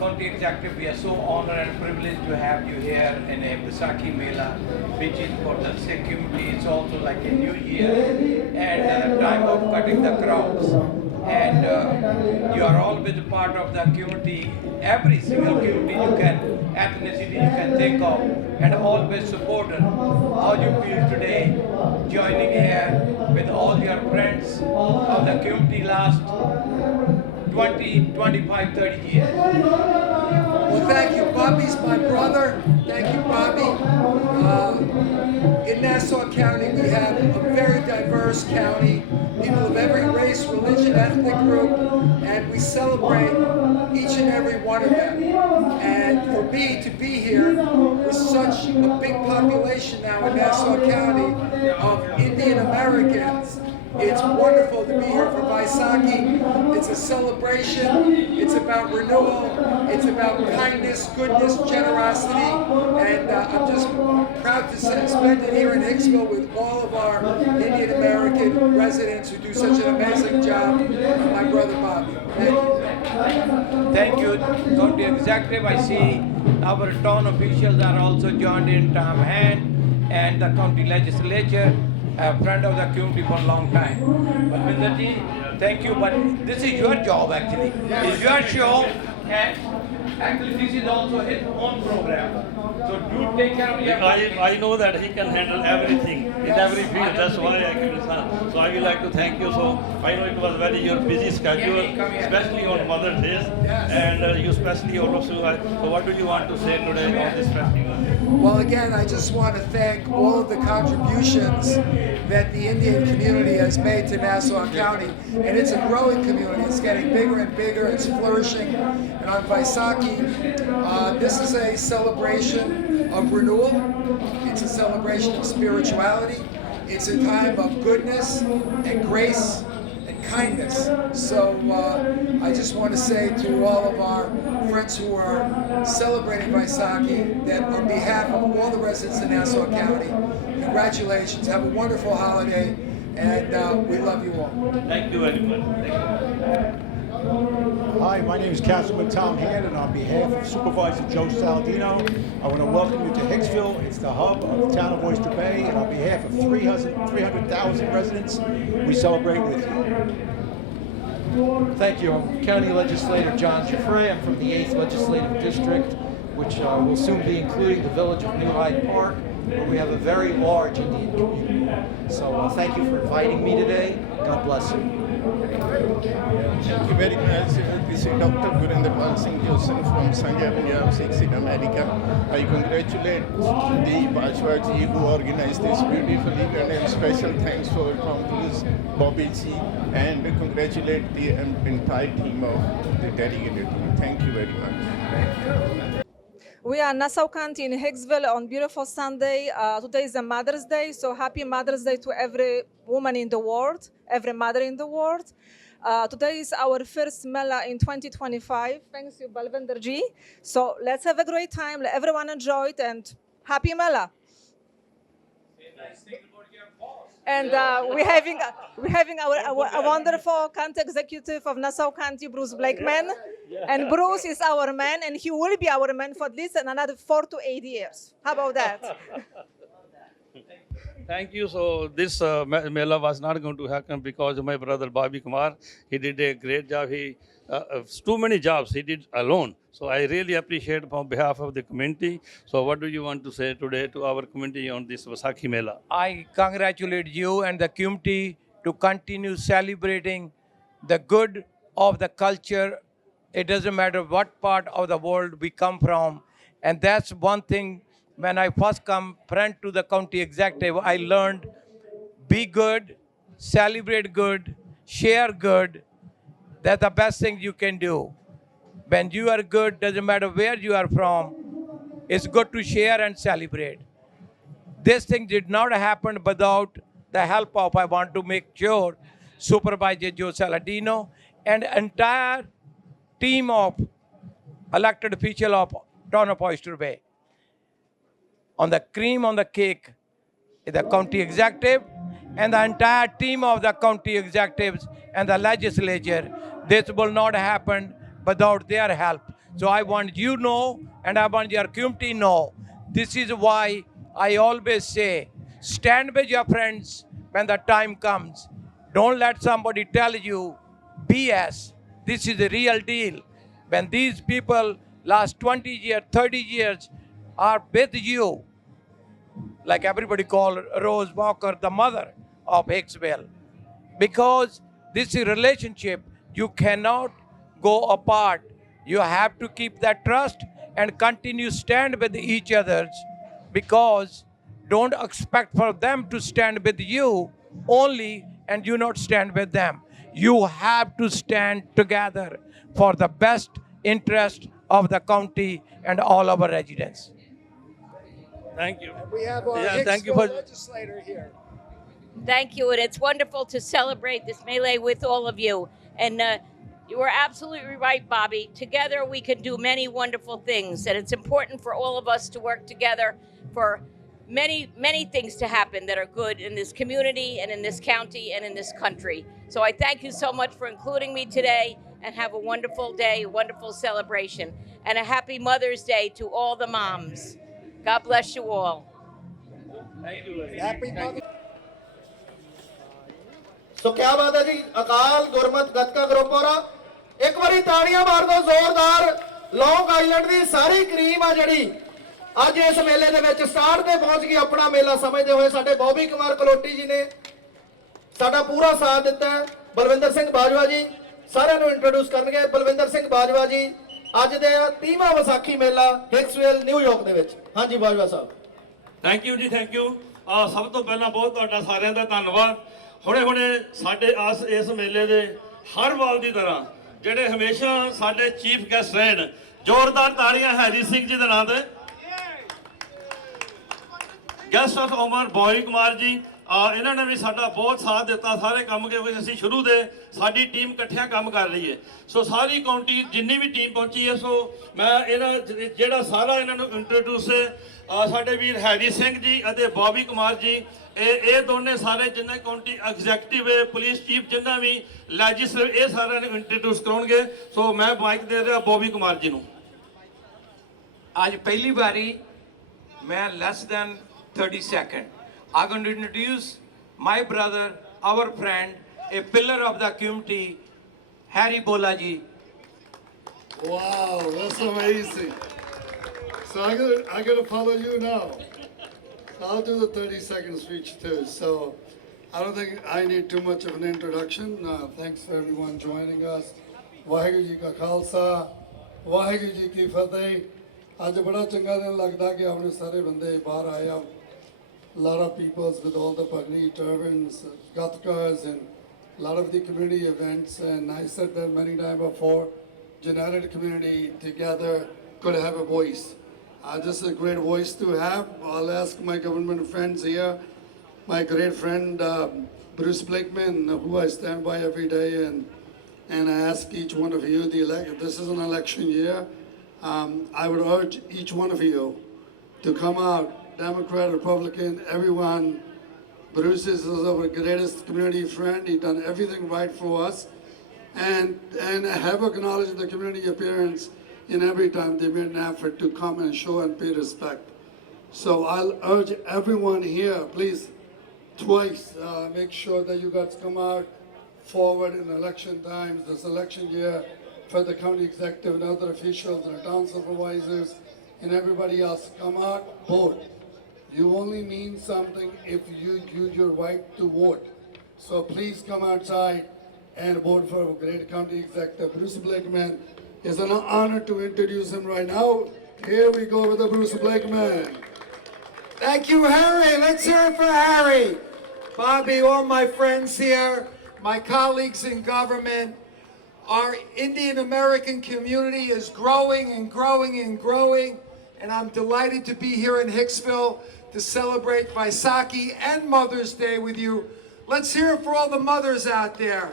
County Executive, we are so honored and privileged to have you here in a Baisakhi Mela, which is for the Sikh community. It's also like a new year and time of cutting the crowds. And you are always a part of the community, every single community you can, ethnicity you can think of, and always supported. How you feel today joining here with all your friends of the community last 20, 25, 30 years? Well, thank you. Bobby's my brother. Thank you, Bobby. In Nassau County, we have a very diverse county. People of every race, religion, ethnic group, and we celebrate each and every one of them. And for me to be here with such a big population now in Nassau County of Indian Americans, it's wonderful to be here for Vaisakhi. It's a celebration. It's about renewal. It's about kindness, goodness, generosity. And I'm just proud to spend it here in Hicksville with all of our Indian American residents who do such an amazing job. And my brother Bobby. Thank you. Thank you, County Executive. I see our town officials are also joined in. Tom Hand and the County Legislature, a friend of the community for a long time. Balwinder ji, thank you. But this is your job actually. It's your show, and actually this is also his own program. So do take care of your I know that he can handle everything in every field. That's why I give his hand. So I would like to thank you. So I know it was very your busy schedule, especially on Mother's Day, and you especially all of you. So what do you want to say today on this festival? Well, again, I just want to thank all of the contributions that the Indian community has made to Nassau County. And it's a growing community. It's getting bigger and bigger. It's flourishing. And on Vaisakhi, this is a celebration of renewal. It's a celebration of spirituality. It's a time of goodness and grace and kindness. So I just want to say to all of our friends who are celebrating Vaisakhi that on behalf of all the residents of Nassau County, congratulations, have a wonderful holiday, and we love you all. Thank you very much. Thank you. Hi, my name is Councilman Tom Hand, and on behalf of Supervisor Joe Saladino, I want to welcome you to Hicksville. It's the hub of the town of Oyster Bay, and on behalf of 300,000 residents, we celebrate with you. Thank you. I'm County Legislator John Giuffre. I'm from the 8th Legislative District, which will soon be including the village of New Hyde Park, where we have a very large Indian community. So thank you for inviting me today. God bless you. Thank you very much. This is Dr. Gurinder Pal Singh Joseph from Sanjay Punjab Sikhs in America. I congratulate the Bajwaji who organized this beautiful event, and special thanks for Congress Bobby Ji, and congratulate the entire team of the dedicated team. Thank you very much. We are Nassau County in Hicksville on beautiful Sunday. Today is a Mother's Day, so happy Mother's Day to every woman in the world, every mother in the world. Today is our first Mela in 2025. Thanks you, Balwinder ji. So let's have a great time. Let everyone enjoy it, and happy Mela. And we're having a wonderful county executive of Nassau County, Bruce Blakeman. And Bruce is our man, and he will be our man for at least another 4 to 8 years. How about that? Thank you. So this Mela was not going to happen because of my brother Bobby Kumar. He did a great job. He too many jobs he did alone. So I really appreciate on behalf of the community. So what do you want to say today to our community on this Vaisakhi Mela? I congratulate you and the community to continue celebrating the good of the culture. It doesn't matter what part of the world we come from. And that's one thing when I first come friend to the county executive, I learned be good, celebrate good, share good. That's the best thing you can do. When you are good, doesn't matter where you are from, it's good to share and celebrate. This thing did not happen without the help of, I want to make sure, Supervisor Joe Saladino and entire team of elected official of Town of Oyster Bay. On the cream on the cake is the county executive and the entire team of the county executives and the legislature. This will not happen without their help. So I want you to know, and I want your community to know, this is why I always say, stand with your friends when the time comes. Don't let somebody tell you BS. This is the real deal. When these people last 20 years, 30 years are with you, like everybody called Rose Walker the mother of Hicksville, because this is a relationship, you cannot go apart. You have to keep that trust and continue stand with each other, because don't expect for them to stand with you only and you not stand with them. You have to stand together for the best interest of the county and all our residents. Thank you. We have our Thank you Hicksville for. legislator here. Thank you, and it's wonderful to celebrate this melee with all of you. And you are absolutely right, Bobby. Together we can do many wonderful things, and it's important for all of us to work together for many, many things to happen that are good in this community and in this county and in this country. So I thank you so much for including me today, and have a wonderful day, a wonderful celebration, and a happy Mother's Day to all the moms. God bless you all. Happy Mother. ਸੋ ਕਿਆ ਬਾਤ ਹੈ ਜੀ ਅਕਾਲ ਗੁਰਮਤ gatka group ਹੋਰਾ ਇੱਕ ਵਾਰੀ ਤਾੜੀਆਂ ਮਾਰ ਦਿਓ ਜ਼ੋਰਦਾਰ ਲੌਂਗ island ਦੀ ਸਾਰੀ cream ਆ ਜਿਹੜੀ ਅੱਜ ਇਸ ਮੇਲੇ ਦੇ ਵਿੱਚ ਸਟਾਰ ਤੇ ਪਹੁੰਚ ਗਈ ਆਪਣਾ ਮੇਲਾ ਸਮਝਦੇ ਹੋਏ ਸਾਡੇ ਬੌਬੀ ਕੁਮਾਰ ਕਲੋਟੀ ਜੀ ਨੇ ਸਾਡਾ ਪੂਰਾ ਸਾਥ ਦਿੱਤਾ ਹੈ ਬਲਵਿੰਦਰ ਸਿੰਘ ਬਾਜਵਾ ਜੀ ਸਾਰਿਆਂ ਨੂੰ ਇੰਟਰੋਡਿਊਸ ਕਰਨਗੇ ਬਲਵਿੰਦਰ ਸਿੰਘ ਬਾਜਵਾ ਜੀ ਅੱਜ ਦੇ 30ਵਾਂ ਵਿਸਾਖੀ ਮੇਲਾ ਹਿਕਸਵਿਲ ਨਿਊਯਾਰਕ ਦੇ ਵਿੱਚ ਹਾਂਜੀ ਬਾਜਵਾ ਸਾਹਿਬ ਥੈਂਕ ਯੂ ਜੀ ਥੈਂਕ ਯੂ ਸਭ ਤੋਂ ਪਹਿਲਾਂ ਬਹੁਤ ਤੁਹਾਡਾ ਸਾਰਿਆਂ ਦਾ ਧੰਨਵਾਦ ਹੁਣੇ ਸਾਡੇ ਇਸ ਮੇਲੇ ਦੇ ਹਰ ਵਾਰ ਦੀ ਤਰ੍ਹਾਂ ਜਿਹੜੇ ਹਮੇਸ਼ਾ ਸਾਡੇ ਚੀਫ ਗੈਸਟ ਰਹੇ ਨੇ ਜ਼ੋਰਦਾਰ ਤਾੜੀਆਂ ਹੈਰੀ ਸਿੰਘ ਜੀ ਦੇ ਨਾਂ ਤੇ guest of honour Bobby Kumar ji ਇਹਨਾਂ ਨੇ ਵੀ ਸਾਡਾ ਬਹੁਤ ਸਾਥ ਦਿੱਤਾ ਸਾਰੇ ਕੰਮ ਕਿਉਂਕਿ ਅਸੀਂ ਸ਼ੁਰੂ ਦੇ ਸਾਡੀ ਟੀਮ ਇਕੱਠਿਆਂ ਕੰਮ ਕਰ ਰਹੀ ਹੈ ਸੋ ਸਾਰੀ ਕਾਉਂਟੀ ਜਿੰਨੀ ਵੀ ਟੀਮ ਪਹੁੰਚੀ ਹੈ ਸੋ ਮੈਂ ਇਹਨਾਂ ਜਿਹੜਾ ਸਾਰਾ ਇਹਨਾਂ ਨੂੰ ਇੰਟਰੋਡਿਊਸ ਸਾਡੇ ਵੀਰ ਹੈਰੀ ਸਿੰਘ ਜੀ ਅਤੇ ਬੌਬੀ ਕੁਮਾਰ ਜੀ ਇਹ ਦੋਨੇ ਸਾਰੇ ਜਿੰਨੇ ਕਾਉਂਟੀ ਐਗਜ਼ੈਕਟਿਵ ਪੁਲਿਸ ਚੀਫ ਜਿੰਨਾ ਵੀ ਲੈਜਿਸਲੇਟਿਵ ਇਹ ਸਾਰਿਆਂ ਨੂੰ ਇੰਟਰੋਡਿਊਸ ਕਰਾਉਣਗੇ ਸੋ ਮੈਂ ਮਾਈਕ ਦੇ ਰਿਹਾ ਬੌਬੀ ਕੁਮਾਰ ਜੀ ਨੂੰ आज पहली बारी मैं less than 30 seconds. I'm going to introduce my brother, our friend, a pillar of the community, Harry Bolaji. Wow, that's amazing. So I gotta follow you now. So I'll do the 30-second speech too. So I don't think I need too much of an introduction. Thanks for everyone joining us. Waheguru Ji Ka Khalsa, Waheguru Ji Ki Fateh. ਅੱਜ ਬੜਾ ਚੰਗਾ ਦਿਨ ਲੱਗਦਾ ਕਿ ਆਪਣੇ ਸਾਰੇ ਬੰਦੇ ਬਾਹਰ ਆਏ ਆ lot of peoples with all the pagni turbans, gatkas, and a lot of the community events. And I said that many times before, United community together could have a voice. This is a great voice to have. I'll ask my government friends here, my great friend Bruce Blakeman, who I stand by every day, and I ask each one of you, this is an election year. I would urge each one of you to come out, Democrat, Republican, everyone, Bruce is our greatest community friend. He done everything right for us. And have acknowledged the community appearance in every time they made an effort to come and show and pay respect. So I'll urge everyone here, please, twice, make sure that you guys come out forward in election times, this election year, for the county executive and other officials and town supervisors and everybody else. Come out, vote. You only mean something if you use your right to vote. So please come outside and vote for our great county executive, Bruce Blakeman. It's an honor to introduce him right now. Here we go with the Bruce Blakeman. Thank you, Harry. Let's hear it for Harry. Bobby, all my friends here, my colleagues in government, our Indian American community is growing and growing and growing, and I'm delighted to be here in Hicksville to celebrate Vaisakhi and Mother's Day with you. Let's hear it for all the mothers out there.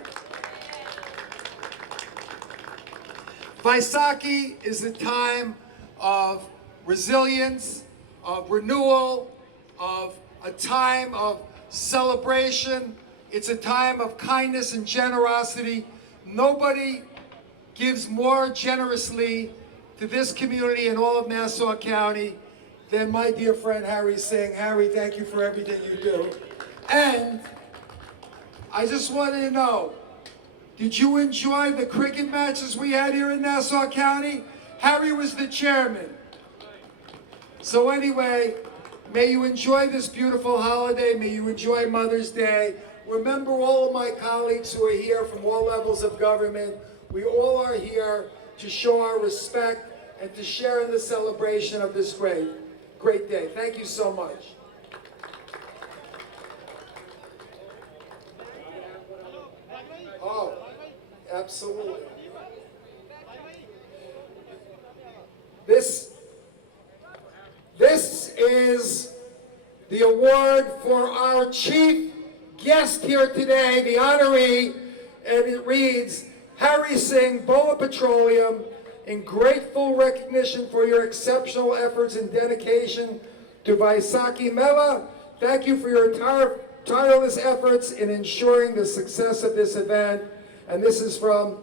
Vaisakhi is a time of resilience, of renewal, of a time of celebration. It's a time of kindness and generosity. Nobody gives more generously to this community in all of Nassau County than my dear friend Harry Singh. Harry, thank you for everything you do. And I just wanted to know, did you enjoy the cricket matches we had here in Nassau County? Harry was the chairman. So anyway, may you enjoy this beautiful holiday. May you enjoy Mother's Day. Remember all of my colleagues who are here from all levels of government. We all are here to show our respect and to share in the celebration of this great day. Thank you so much. Oh, absolutely. This is the award for our chief guest here today, the honoree, and it reads, Harry Singh, Boa Petroleum, in grateful recognition for your exceptional efforts and dedication to Vaisakhi Mela. Thank you for your tireless efforts in ensuring the success of this event. And this is from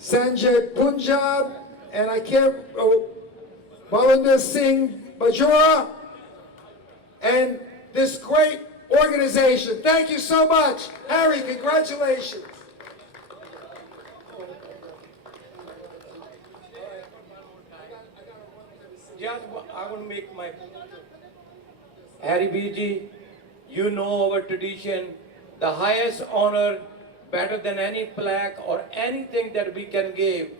Sanjay Punjab, and I can't, Balinder Singh Bajora, and this great organization. Thank you so much. Harry, congratulations. Just I want to make my Harry BG, you know our tradition, the highest honor, better than any plaque or anything that we can give,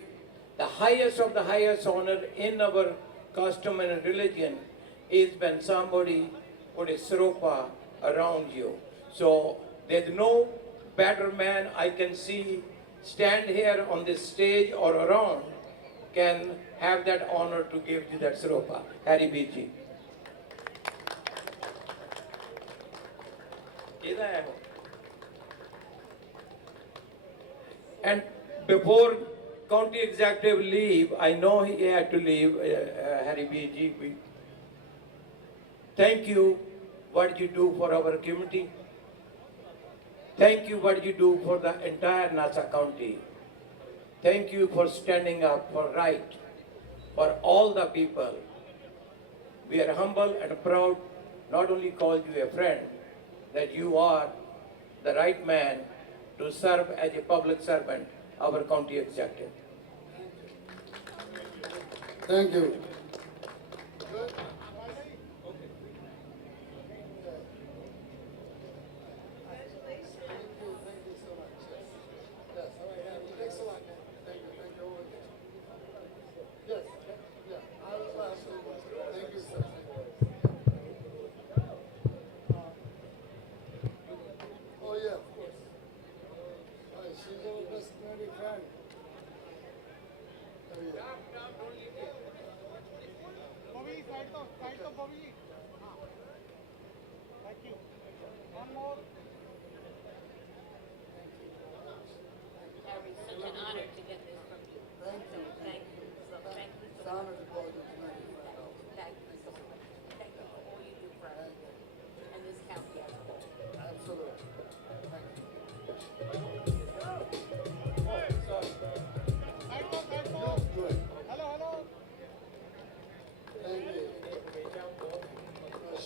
the highest of the highest honor in our custom and religion is when somebody put a siropa around you. So there's no better man I can see stand here on this stage or around can have that honor to give you that siropa. Harry BG. And before county executive leave, I know he had to leave, Harry BG. Thank you what you do for our community. Thank you what you do for the entire Nassau County. Thank you for standing up for right for all the people. We are humble and proud, not only call you a friend, that you are the right man to serve as a public servant, our county executive. Thank you.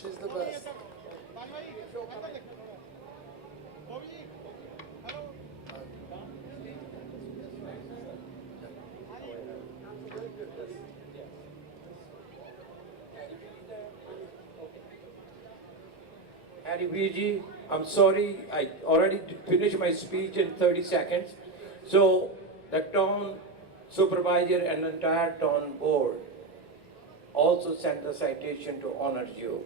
She's the best. Harry Viji, I'm sorry, I already finished my speech in 30 seconds. So the town supervisor and entire town board also sent the citation to honor you.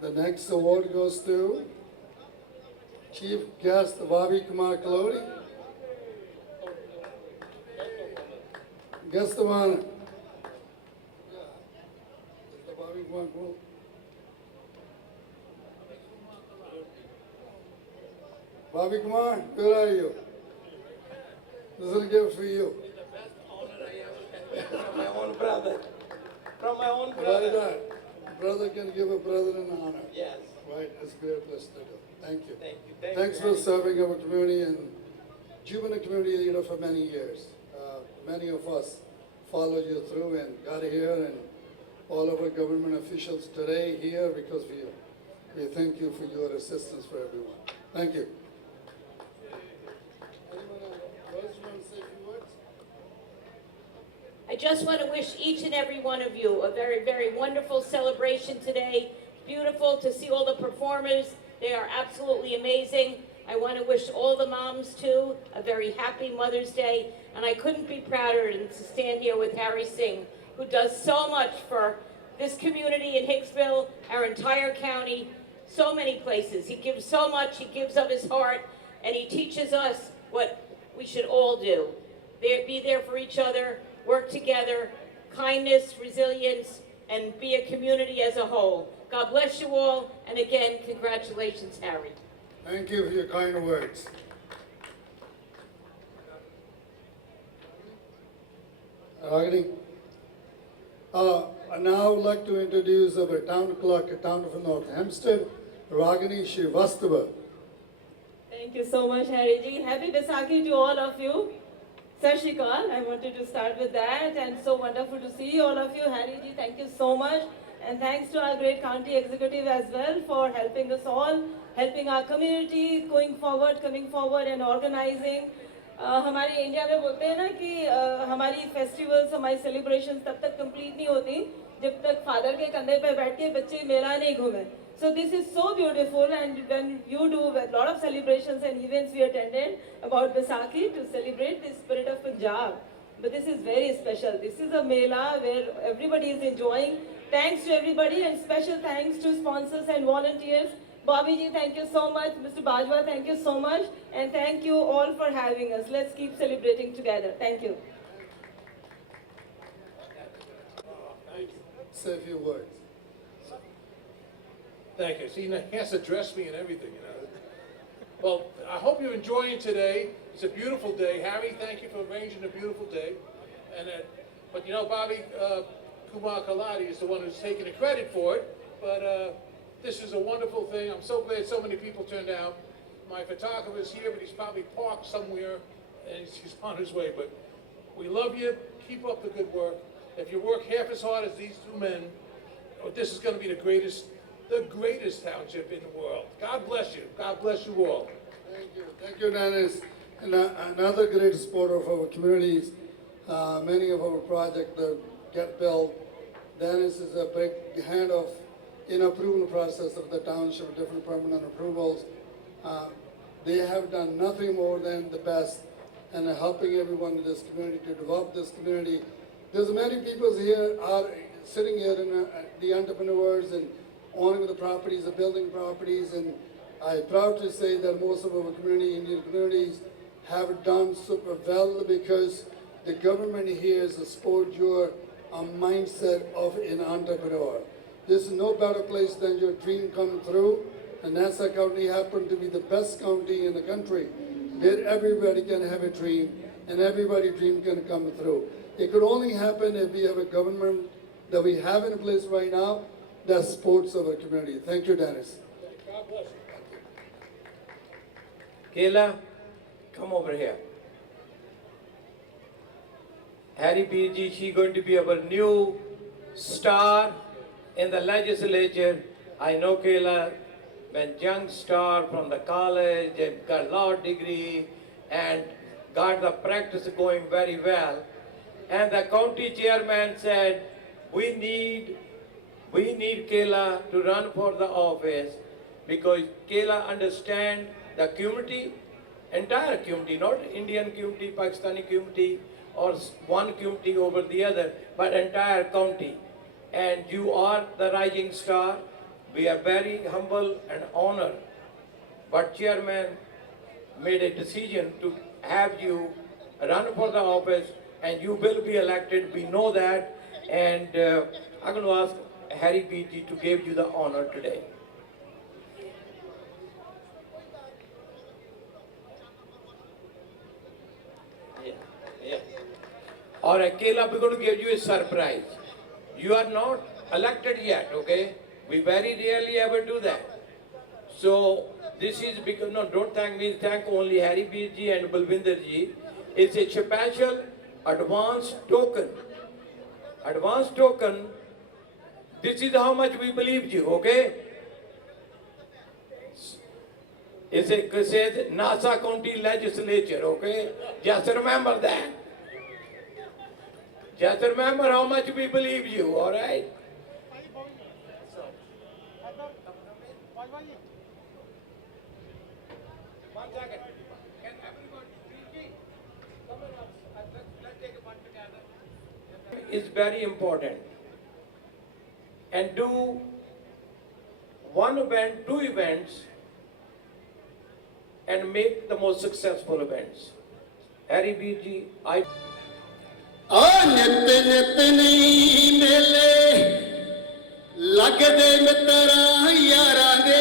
The next award goes to Chief Guest Bobby Kumar Kalodi. Guest of honor. Mr. Bobby Kumar Kalodi. Bobby Kumar, where are you? This is a gift for you. From my own brother. From my own Why brother. that? Brother can give a brother an honor. Yes. Right, it's a great place to do. Thank you. Thank you. Thank Thanks you. for serving our community, and you've been a community leader for many years. Many of us followed you through and got here, and all of our government officials today here because of you. We thank you for your assistance for everyone. Thank you. Anyone else want to say a few words? I just want to wish each and every one of you a very, very wonderful celebration today. Beautiful to see all the performers. They are absolutely amazing. I want to wish all the moms too a very happy Mother's Day. And I couldn't be prouder than to stand here with Harry Singh, who does so much for this community in Hicksville, our entire county, so many places. He gives so much, he gives of his heart, and he teaches us what we should all do. Be there for each other, work together, kindness, resilience, and be a community as a whole. God bless you all, and again, congratulations, Harry. Thank you for your kind words. Ragini. I now would like to introduce our town clerk, town of North Hempstead, Ragini Srivastava. Thank you so much, Harry ji. Happy Vaisakhi to all of you. Sat Shri Akal, I wanted to start with that, and so wonderful to see all of you. Harry ji, thank you so much. And thanks to our great county executive as well for helping us all, helping our community going forward, coming forward and organizing. हमारे India में बोलते हैं ना कि हमारी festivals, हमारी celebrations तब तक कंप्लीट नहीं होती जब तक फादर के कंधे पे बैठ के बच्चे मेला नहीं घूमे. So this is so beautiful, and when you do a lot of celebrations and events we attended about Vaisakhi to celebrate the spirit of Punjab. But this is very special. This is a mela where everybody is enjoying. Thanks to everybody, and special thanks to sponsors and volunteers. Bobby ji, thank you so much. Mr. Bajwa, thank you so much. And thank you all for having us. Let's keep celebrating together. Thank you. Say a few words. Thank you. See, he has to dress me and everything, you know. Well, I hope you're enjoying today. It's a beautiful day. Harry, thank you for arranging a beautiful day. And but you know, Bobby Kumar Kaladi is the one who's taking the credit for it. But this is a wonderful thing. I'm so glad so many people turned out. My photographer's here, but he's probably parked somewhere, and he's on his way. But we love you. Keep up the good work. If you work half as hard as these two men, this is going to be the greatest township in the world. God bless you. God bless you all. Thank you. Thank you, Dennis. And another great supporter of our communities. Many of our projects get built. Dennis is a big hand of in approval process of the township, different permanent approvals. They have done nothing more than the best and helping everyone in this community to develop this community. There's many people here are sitting here in the entrepreneurs and owning the properties, the building properties, and I'm proud to say that most of our community, Indian communities, have done super well because the government here is to support your mindset of an entrepreneur. There's no better place than your dream coming through, And Nassau County happened to be the best county in the country where everybody can have a dream and everybody's dream can come through. It could only happen if we have a government that we have in place right now that supports our community. Thank you, Dennis. God bless you. Kayla, come over here. Harry B.G., she's going to be our new star in the legislature. I know Kayla, when young star from the college, and got law degree, and got the practice going very well. And the county chairman said, we need Kayla to run for the office because Kayla understands the community, entire community, not Indian community, Pakistani community, or one community over the other, but entire county. And you are the rising star. We are very humble and honored. But chairman made a decision to have you run for the office, and you will be elected. We know that. And I'm going to ask Harry B.G. to give you the honor today. All right, Kayla, we're going to give you a surprise. You are not elected yet, okay? We very rarely ever do that. So this is because, no, don't thank me, thank only Harry B.G. and Balwinder Ji. It's a special advance token. Advance token, this is how much we believed you, okay? It says Nassau County Legislature, okay? Just remember that. Just remember how much we believe you, all right? One second. Can everybody come in? Let's take one together. It's very important. And do one event, two events, and make the most successful events. Harry B.G., I... ਨਿਤ ਨਿਤ ਨਹੀਂ ਮੇਲੇ ਲੱਗਦੇ ਮਿੱਤਰਾਂ ਯਾਰਾਂ ਦੇ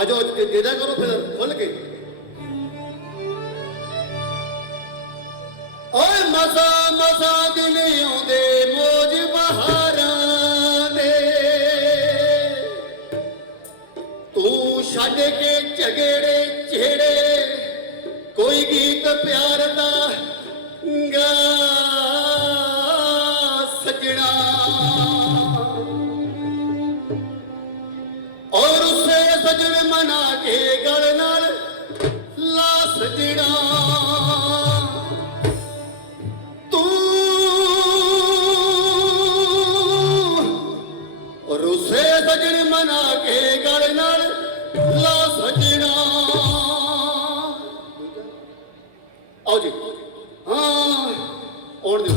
ਆਜੋ ਜਿਹੜਾ ਕਰੋ ਫਿਰ ਖੁੱਲ ਕੇ ਓਏ ਮਸਾ ਮਸਾ ਦਿਨ ਆਉਂਦੇ ਮੋਜ ਬਹਾਰਾਂ ਦੇ ਤੂੰ ਛੱਡ ਕੇ ਝਗੜੇ ਛੇੜੇ कोई गीत प्यार दा गा सजना और उसे सजन मना के गल नाल ला सजना तू और उसे सजन मना के गल नाल ला सजना आओ जी हाँ और दो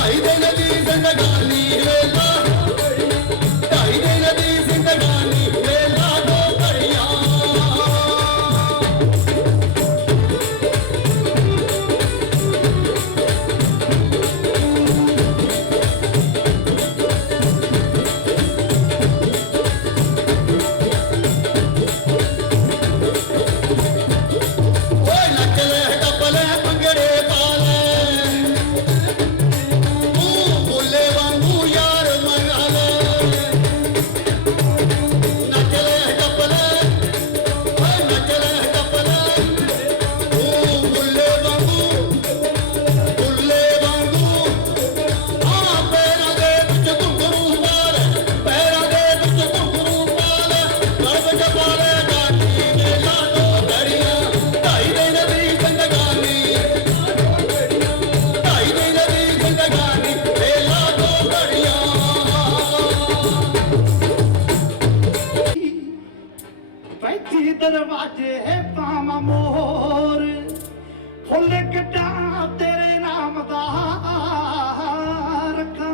ढाई दिन दी जिंदगानी वेला, ढाई दिन दी जिंदगानी वेला दो घड़ियां। ओए नच ले टप ले भंगड़े पा ले, तू बुले वांगू यार मना ले। नच ले टप ले, ओए नच ले टप ले, तू बुले वांगू हाँ पैरां दे विच घुंघरू पा ले, पैरां दे विच घुंघरू पा ले, गल विच पा ले गानी वेला दो घड़ियां। ढाई दिन दी जिंदगानी, ढाई दिन दी जिंदगानी वेला दो घड़ियां। बैठी दरवाजे पावा मोर, फुल कटा तेरे नाम दा रखा,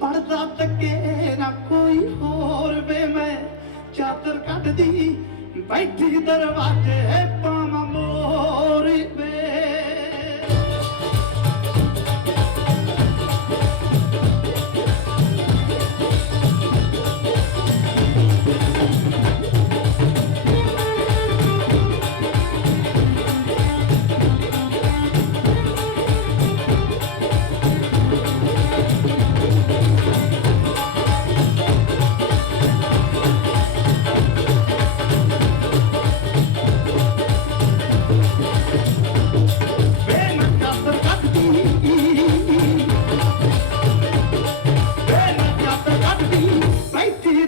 पढ़दा तके ना कोई होर वे मैं चादर कट दी। बैठी दरवाजे पावा मोर वे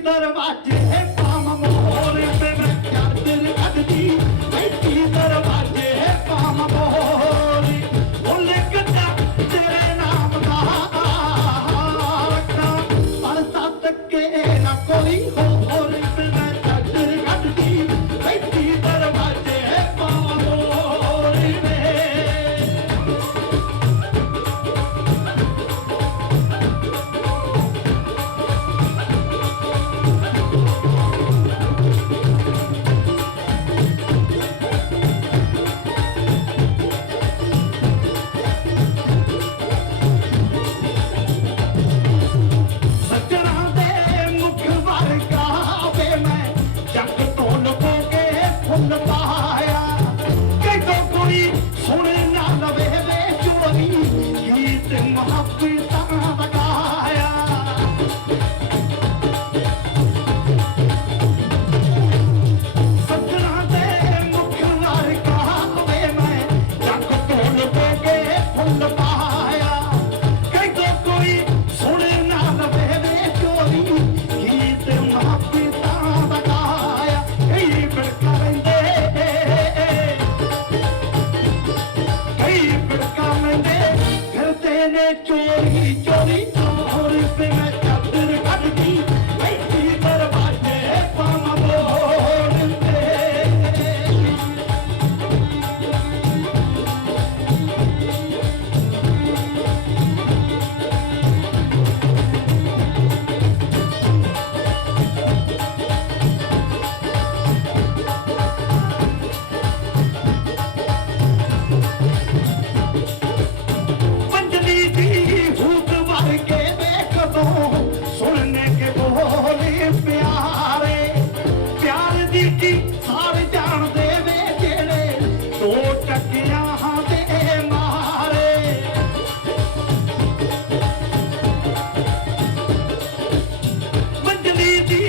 दरवाजे पावा मोर पे मैं चादर कट दी। बैठी दरवाजे पावा मोर, फुल कटा तेरे नाम दा रखा, पढ़दा तके ना कोई होर पे मैं चादर कट दी। बैठी दरवाजे पावा मोर वे सजना दे मुख वर्गा वे मैं जग तो लुको के फुल पाया। कहीं कोई सुने ना लवे वे चोरी, गीत मुहब्बत लगाया। सजना दे मुख वर्गा वे मैं जग तो लुको के फुल पाया। कहीं कोई सुने ना लवे वे चोरी, गीत मुहब्बत लगाया। कई बिड़का लेंदे, कई बिड़का लेंदे, फिरदे ने चोरी चोरी और पे मैं चादर कट दी। बैठी दरवाजे पावा मोर पे पंजली दी भूत भर के देख दो, सुनने के बोले प्यारे। प्यार दी की सार जान दे वे जेड़े दो टकियां दे मारे। पंजली दी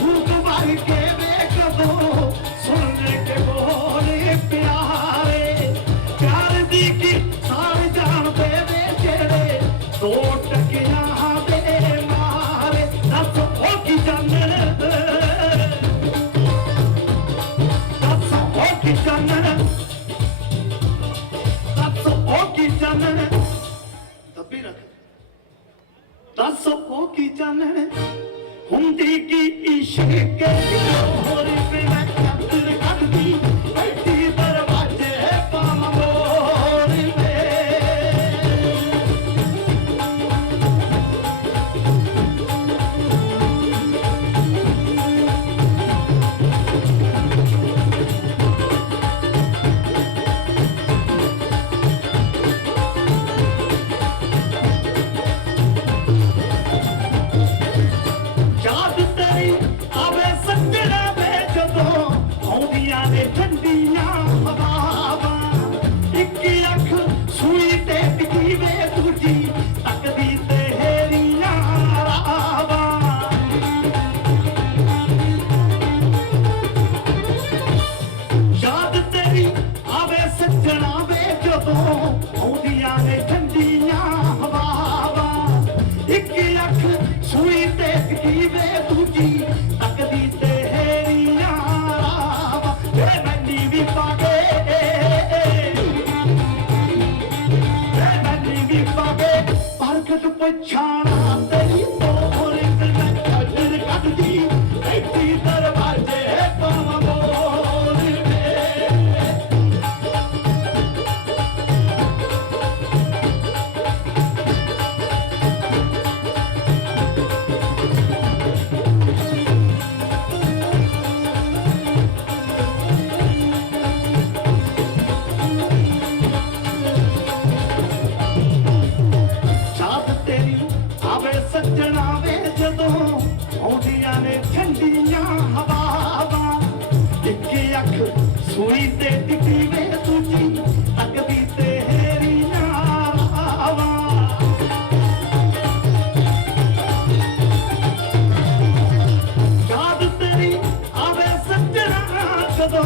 भूत भर के देख दो, सुनने के बोले प्यारे। प्यार दी की सार जान दे वे जेड़े दो टकियां दे मारे। दस हो की जानन, दस हो की जानन, दस हो की जानन, दबी रख। दस हो की जानन हुंदी की इश्क के होर पे मैं चादर कट दी। बैठी दरवाजे पावा मोर पे ਟਿਕੀ ਵੇ ਦੂਜੀ ਤੱਕਦੀ ਤੇਰੀਆਂ ਰਾਵਾਂ ਵੇ ਮੈਨੀ ਵੀ ਪਾਗੇ ਪ੍ਰਗਟ ਪਛਾਣਾ ਤੇਰੀ ਤੋਰ ਤੇ ਨਜ਼ਰ ਕੱਢਦੀ ਇੱਥੇ ਦਰਵਾਜ਼ੇ ਪਾਵਾਂ ਬੋਲ ਵੇ ਸਾਥ ਤੇਰੀ ਆਵੇ ਸੱਜਣਾ ਵੇ ਜਦੋਂ ਆਉਂਦੀਆਂ ਨੇ ਠੰਡੀਆਂ ਹਵਾਵਾਂ ਇੱਕ ਅੱਖ ਸੂਈ ਤੇ ਟਿਕੀ ਵੇ ਦੂਜੀ ਤੱਕਦੀ ਤੇਰੀਆਂ ਰਾਵਾਂ ਯਾਦ ਤੇਰੀ ਆਵੇ ਸੱਜਣਾ ਜਦੋਂ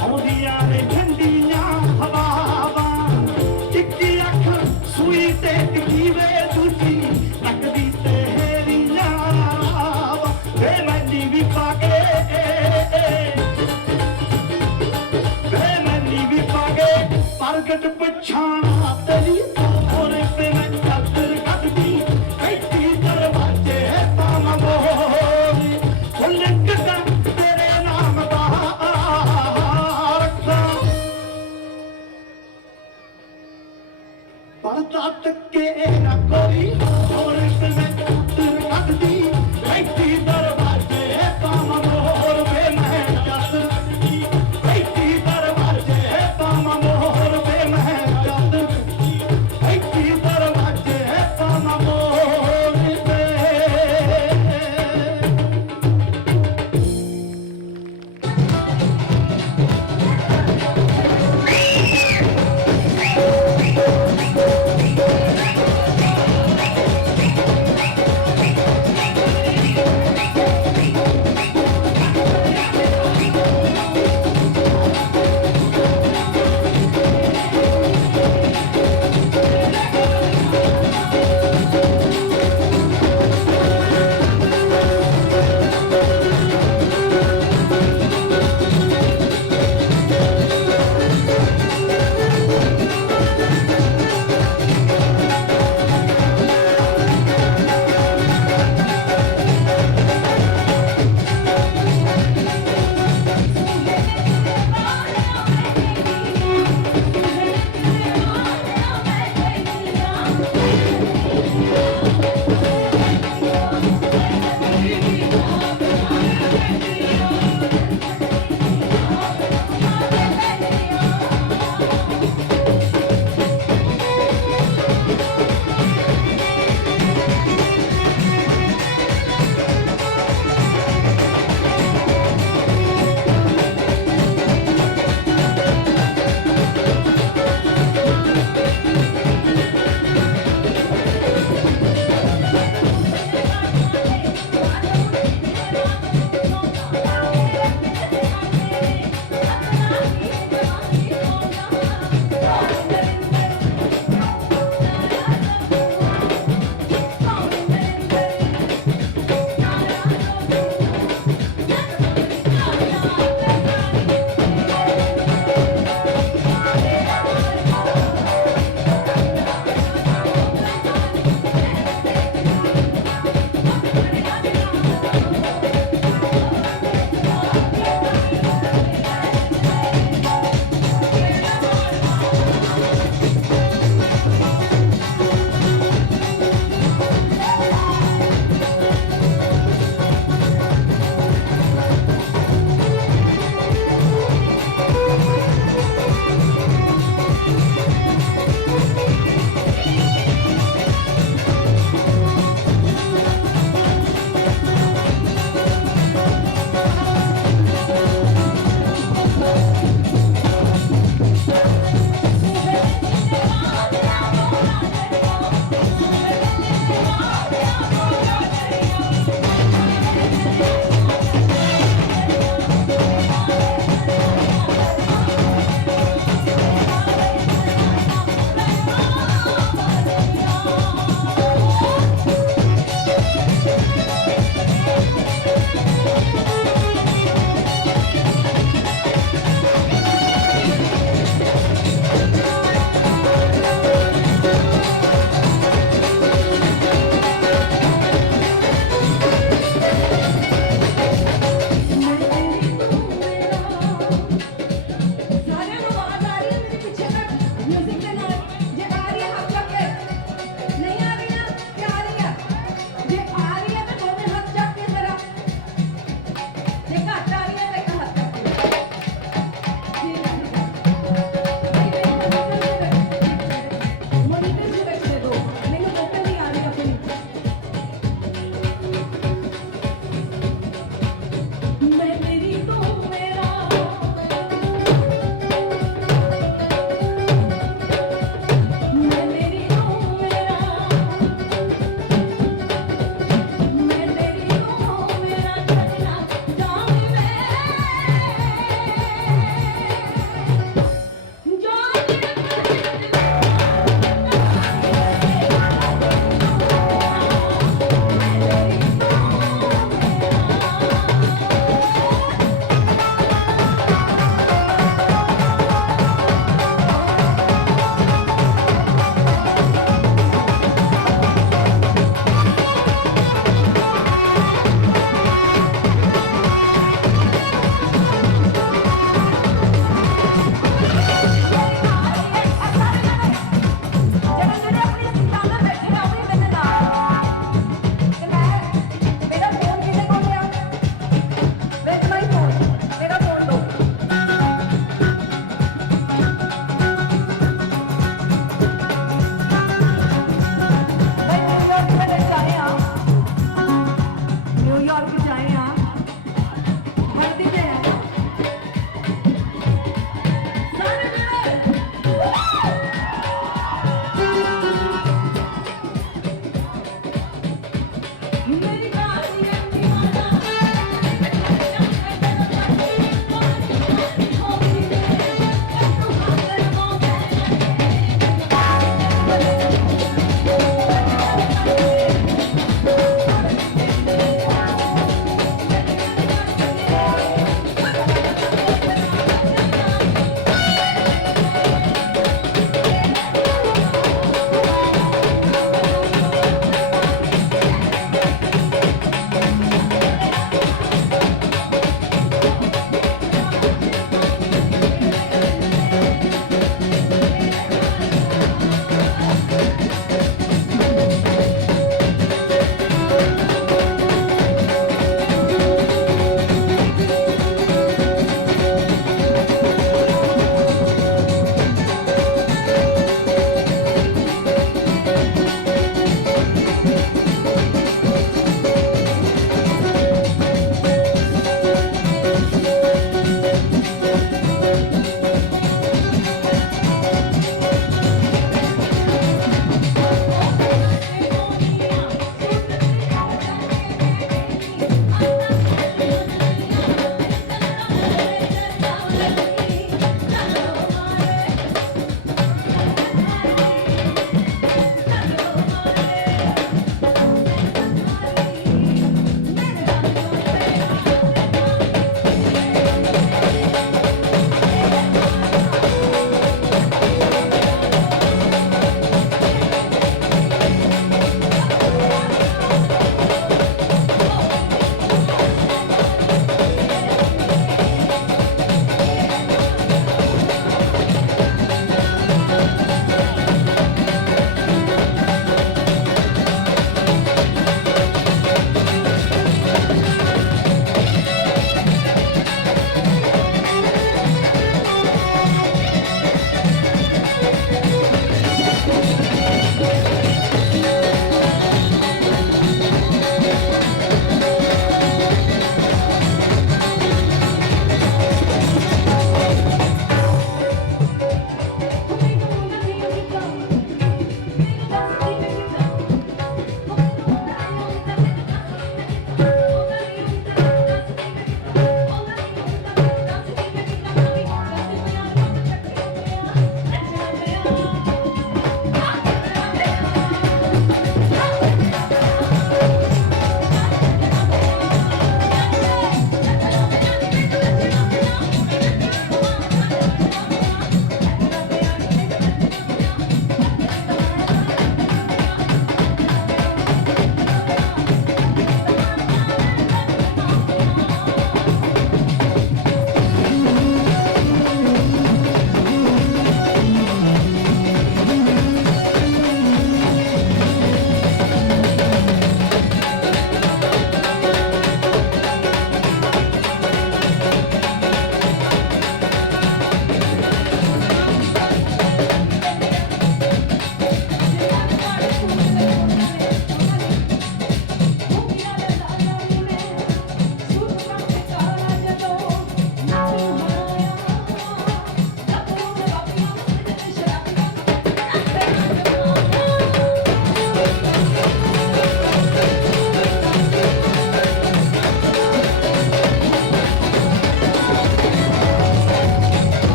ਆਉਂਦੀਆਂ ਨੇ ਠੰਡੀਆਂ ਹਵਾਵਾਂ ਇੱਕ ਅੱਖ ਸੂਈ ਤੇ ਟਿਕੀ ਵੇ ਦੂਜੀ ਤੱਕਦੀ ਤੇਰੀਆਂ ਰਾਵਾਂ ਵੇ ਮੈਨੀ ਵੀ ਪਾਗੇ ਵੇ ਮੈਨੀ ਵੀ ਪਾਗੇ ਪ੍ਰਗਟ ਪਛਾਣ